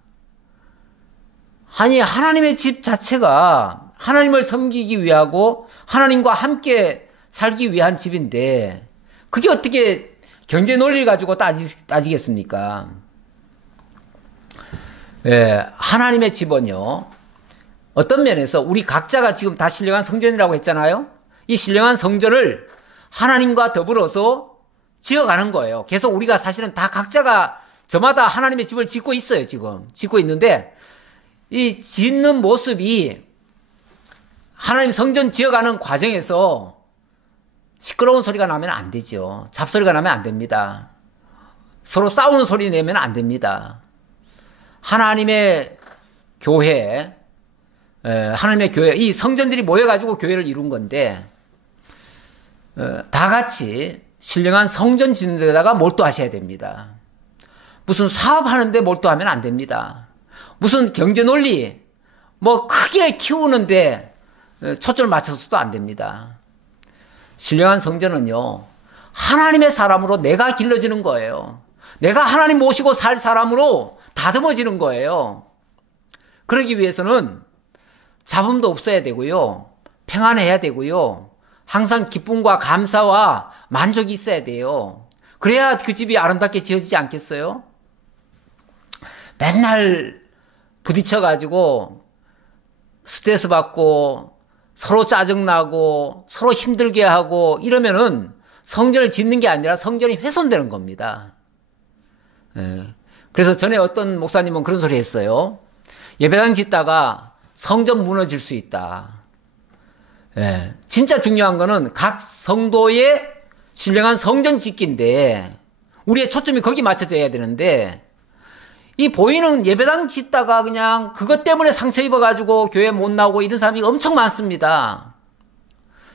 아니, 하나님의 집 자체가 하나님을 섬기기 위하고 하나님과 함께 살기 위한 집인데, 그게 어떻게 경제 논리를 가지고 따지겠습니까? 예, 하나님의 집은요, 어떤 면에서 우리 각자가 지금 다 신령한 성전이라고 했잖아요. 이 신령한 성전을 하나님과 더불어서 지어가는 거예요. 계속 우리가 사실은 다 각자가 저마다 하나님의 집을 짓고 있어요. 지금 짓고 있는데, 이 짓는 모습이 하나님 성전 지어가는 과정에서 시끄러운 소리가 나면 안 되죠. 잡소리가 나면 안 됩니다. 서로 싸우는 소리 내면 안 됩니다. 하나님의 교회, 이 성전들이 모여가지고 교회를 이룬 건데, 다 같이 신령한 성전 짓는 데다가 몰두하셔야 됩니다. 무슨 사업하는데 몰두하면 안 됩니다. 무슨 경제 논리, 뭐 크게 키우는데 초점을 맞춰서도 안 됩니다. 신령한 성전은요, 하나님의 사람으로 내가 길러지는 거예요. 내가 하나님 모시고 살 사람으로 다듬어지는 거예요. 그러기 위해서는 잡음도 없어야 되고요. 평안해야 되고요. 항상 기쁨과 감사와 만족이 있어야 돼요. 그래야 그 집이 아름답게 지어지지 않겠어요? 맨날 부딪혀가지고 스트레스 받고 서로 짜증나고 서로 힘들게 하고 이러면은 성전을 짓는 게 아니라 성전이 훼손되는 겁니다. 그래서 전에 어떤 목사님은 그런 소리 했어요. 예배당 짓다가 성전 무너질 수 있다. 진짜 중요한 거는 각 성도의 신령한 성전 짓기인데, 우리의 초점이 거기 맞춰져야 되는데, 이 보이는 예배당 짓다가 그냥 그것 때문에 상처 입어가지고 교회 못 나오고 이런 사람이 엄청 많습니다.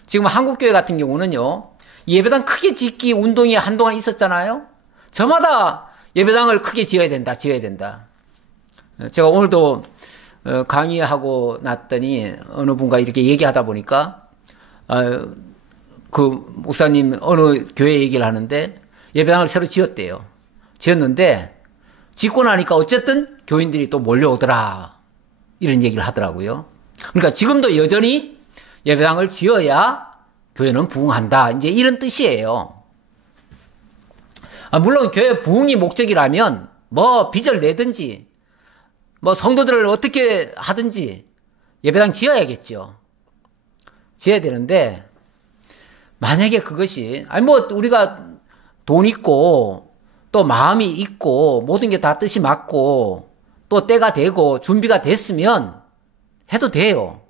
지금 한국교회 같은 경우는요, 예배당 크게 짓기 운동이 한동안 있었잖아요. 저마다 예배당을 크게 지어야 된다. 제가 오늘도 강의하고 났더니 어느 분과 이렇게 얘기하다 보니까 그 목사님 어느 교회 얘기를 하는데 예배당을 새로 지었대요. 지었는데 짓고 나니까 어쨌든 교인들이 또 몰려오더라. 이런 얘기를 하더라고요. 그러니까 지금도 여전히 예배당을 지어야 교회는 부흥한다. 이제 이런 뜻이에요. 물론 교회 부흥이 목적이라면 뭐 빚을 내든지 뭐 성도들을 어떻게 하든지 예배당 지어야겠죠. 지어야 되는데, 만약에 그것이 뭐 우리가 돈 있고 또 마음이 있고 모든 게 다 뜻이 맞고 또 때가 되고 준비가 됐으면 해도 돼요.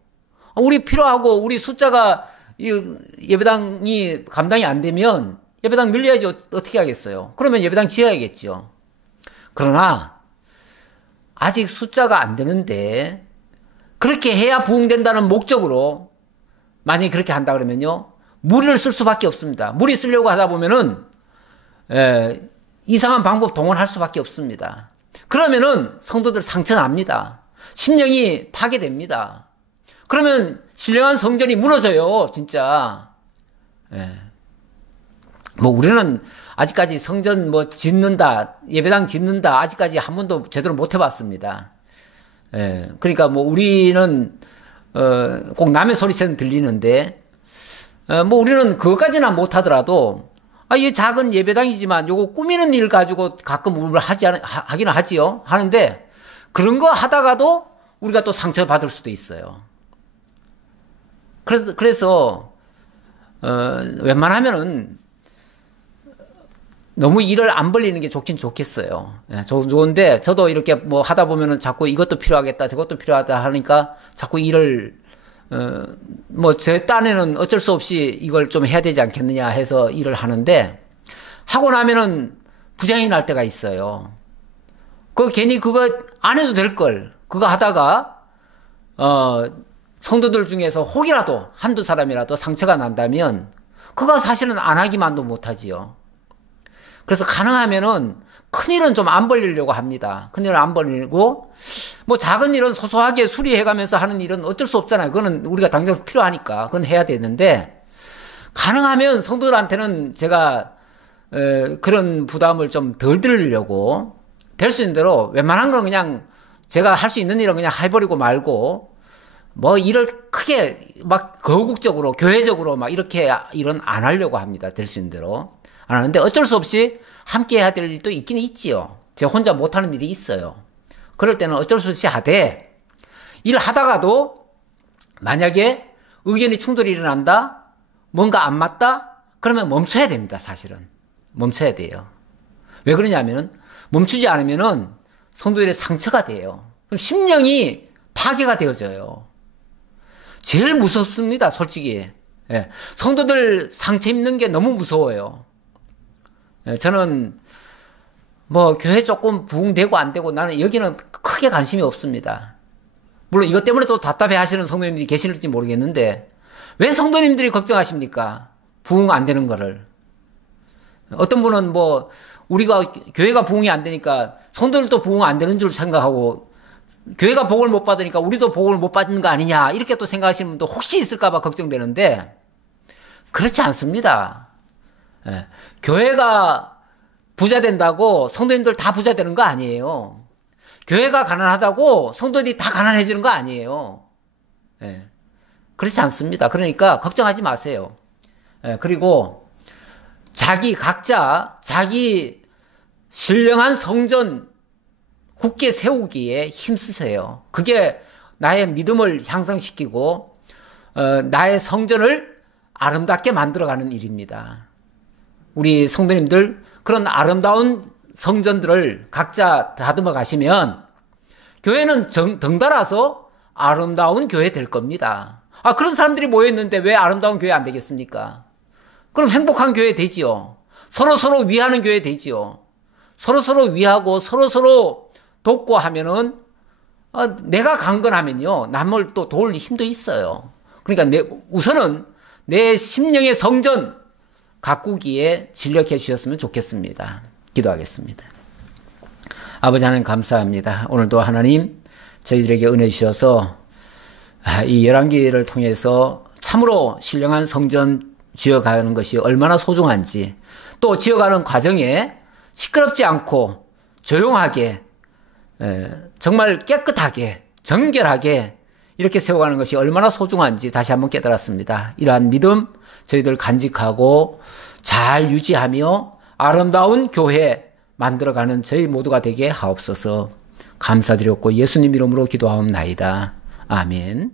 우리 필요하고 우리 숫자가 예배당이 감당이 안 되면 예배당 늘려야지 어떻게 하겠어요. 그러면 예배당 지어야겠죠. 그러나 아직 숫자가 안 되는데 그렇게 해야 부흥된다는 목적으로 만약에 그렇게 한다 그러면요, 무리를 쓸 수밖에 없습니다. 무리 쓰려고 하다 보면은 이상한 방법 동원할 수밖에 없습니다. 그러면은 성도들 상처납니다. 심령이 파괴됩니다. 그러면 신령한 성전이 무너져요, 진짜. 뭐 우리는 아직까지 성전 뭐 짓는다, 예배당 짓는다, 아직까지 한 번도 제대로 못 해봤습니다. 그러니까 뭐 우리는 꼭 남의 소리처럼 들리는데 뭐 우리는 그것까지는 못하더라도 이 작은 예배당이지만 요거 꾸미는 일 가지고 가끔 우리를 하기는 하지요. 하는데 그런 거 하다가도 우리가 또 상처받을 수도 있어요. 그래서 웬만하면은 너무 일을 안 벌리는 게 좋긴 좋겠어요. 예, 좋은데 저도 이렇게 뭐 하다 보면은 자꾸 이것도 필요하겠다 저것도 필요하다 하니까 자꾸 일을 뭐 제 딴에는 어쩔 수 없이 이걸 좀 해야 되지 않겠느냐 해서 일을 하는데 하고 나면은 부장이 날 때가 있어요. 괜히 그거 안 해도 될 걸 그거 하다가 성도들 중에서 혹이라도 한두 사람이라도 상처가 난다면 그거 사실은 안 하기만도 못하지요. 그래서 가능하면은 큰일은 좀 안 벌리려고 합니다. 큰일은 안 벌리고 뭐 작은 일은 소소하게 수리해가면서 하는 일은 어쩔 수 없잖아요. 그거는 우리가 당장 필요하니까 그건 해야 되는데 가능하면 성도들한테는 제가 그런 부담을 좀 덜 들으려고 될 수 있는 대로 웬만한 건 그냥 제가 할 수 있는 일은 그냥 해버리고 말고 뭐 일을 크게 막 거국적으로 교회적으로 막 이렇게 일은 안 하려고 합니다. 될 수 있는 대로 안 하는데 어쩔 수 없이 함께 해야 될 일도 있긴 있지요. 제가 혼자 못하는 일이 있어요. 그럴 때는 어쩔 수 없이 하되 일을 하다가도 만약에 의견이 충돌이 일어난다 뭔가 안 맞다 그러면 멈춰야 됩니다. 사실은 멈춰야 돼요. 왜 그러냐면은 멈추지 않으면은 성도들의 상처가 돼요. 그럼 심령이 파괴가 되어져요. 제일 무섭습니다. 솔직히 예. 성도들 상처 입는 게 너무 무서워요. 예. 저는 뭐 교회 조금 부흥되고 안 되고 나는 여기는 크게 관심이 없습니다. 물론 이것 때문에 또 답답해 하시는 성도님들이 계실지 모르겠는데 왜 성도님들이 걱정하십니까? 부흥 안 되는 거를. 어떤 분은 뭐 우리가 교회가 부흥이 안 되니까 성도들도 부흥 안 되는 줄 생각하고 교회가 복을 못 받으니까 우리도 복을 못 받는 거 아니냐 이렇게 또 생각하시는 분도 혹시 있을까 봐 걱정되는데 그렇지 않습니다. 예. 교회가 부자 된다고 성도님들 다 부자 되는 거 아니에요. 교회가 가난하다고 성도들이 다 가난해지는 거 아니에요. 예. 그렇지 않습니다. 그러니까 걱정하지 마세요. 예. 그리고 각자 자기 신령한 성전 굳게 세우기에 힘쓰세요. 그게 나의 믿음을 향상시키고 나의 성전을 아름답게 만들어가는 일입니다. 우리 성도님들 그런 아름다운 성전들을 각자 다듬어 가시면 교회는 덩달아서 아름다운 교회 될 겁니다. 그런 사람들이 모여있는데 왜 아름다운 교회 안 되겠습니까? 그럼 행복한 교회 되지요. 서로서로 위하는 교회 되지요. 서로서로 위하고 서로서로 돕고 하면은 내가 강건하면요 남을 또 도울 힘도 있어요. 그러니까 우선은 내 심령의 성전 가꾸기에 진력해 주셨으면 좋겠습니다. 기도하겠습니다. 아버지 하나님 감사합니다. 오늘도 하나님 저희들에게 은혜 주셔서 이 열왕기를 통해서 참으로 신령한 성전 지어가는 것이 얼마나 소중한지 또 지어가는 과정에 시끄럽지 않고 조용하게 정말 깨끗하게 정결하게 이렇게 세워가는 것이 얼마나 소중한지 다시 한번 깨달았습니다. 이러한 믿음 저희들 간직하고 잘 유지하며 아름다운 교회 만들어가는 저희 모두가 되게 하옵소서. 감사드렸고 예수님 이름으로 기도하옵나이다. 아멘.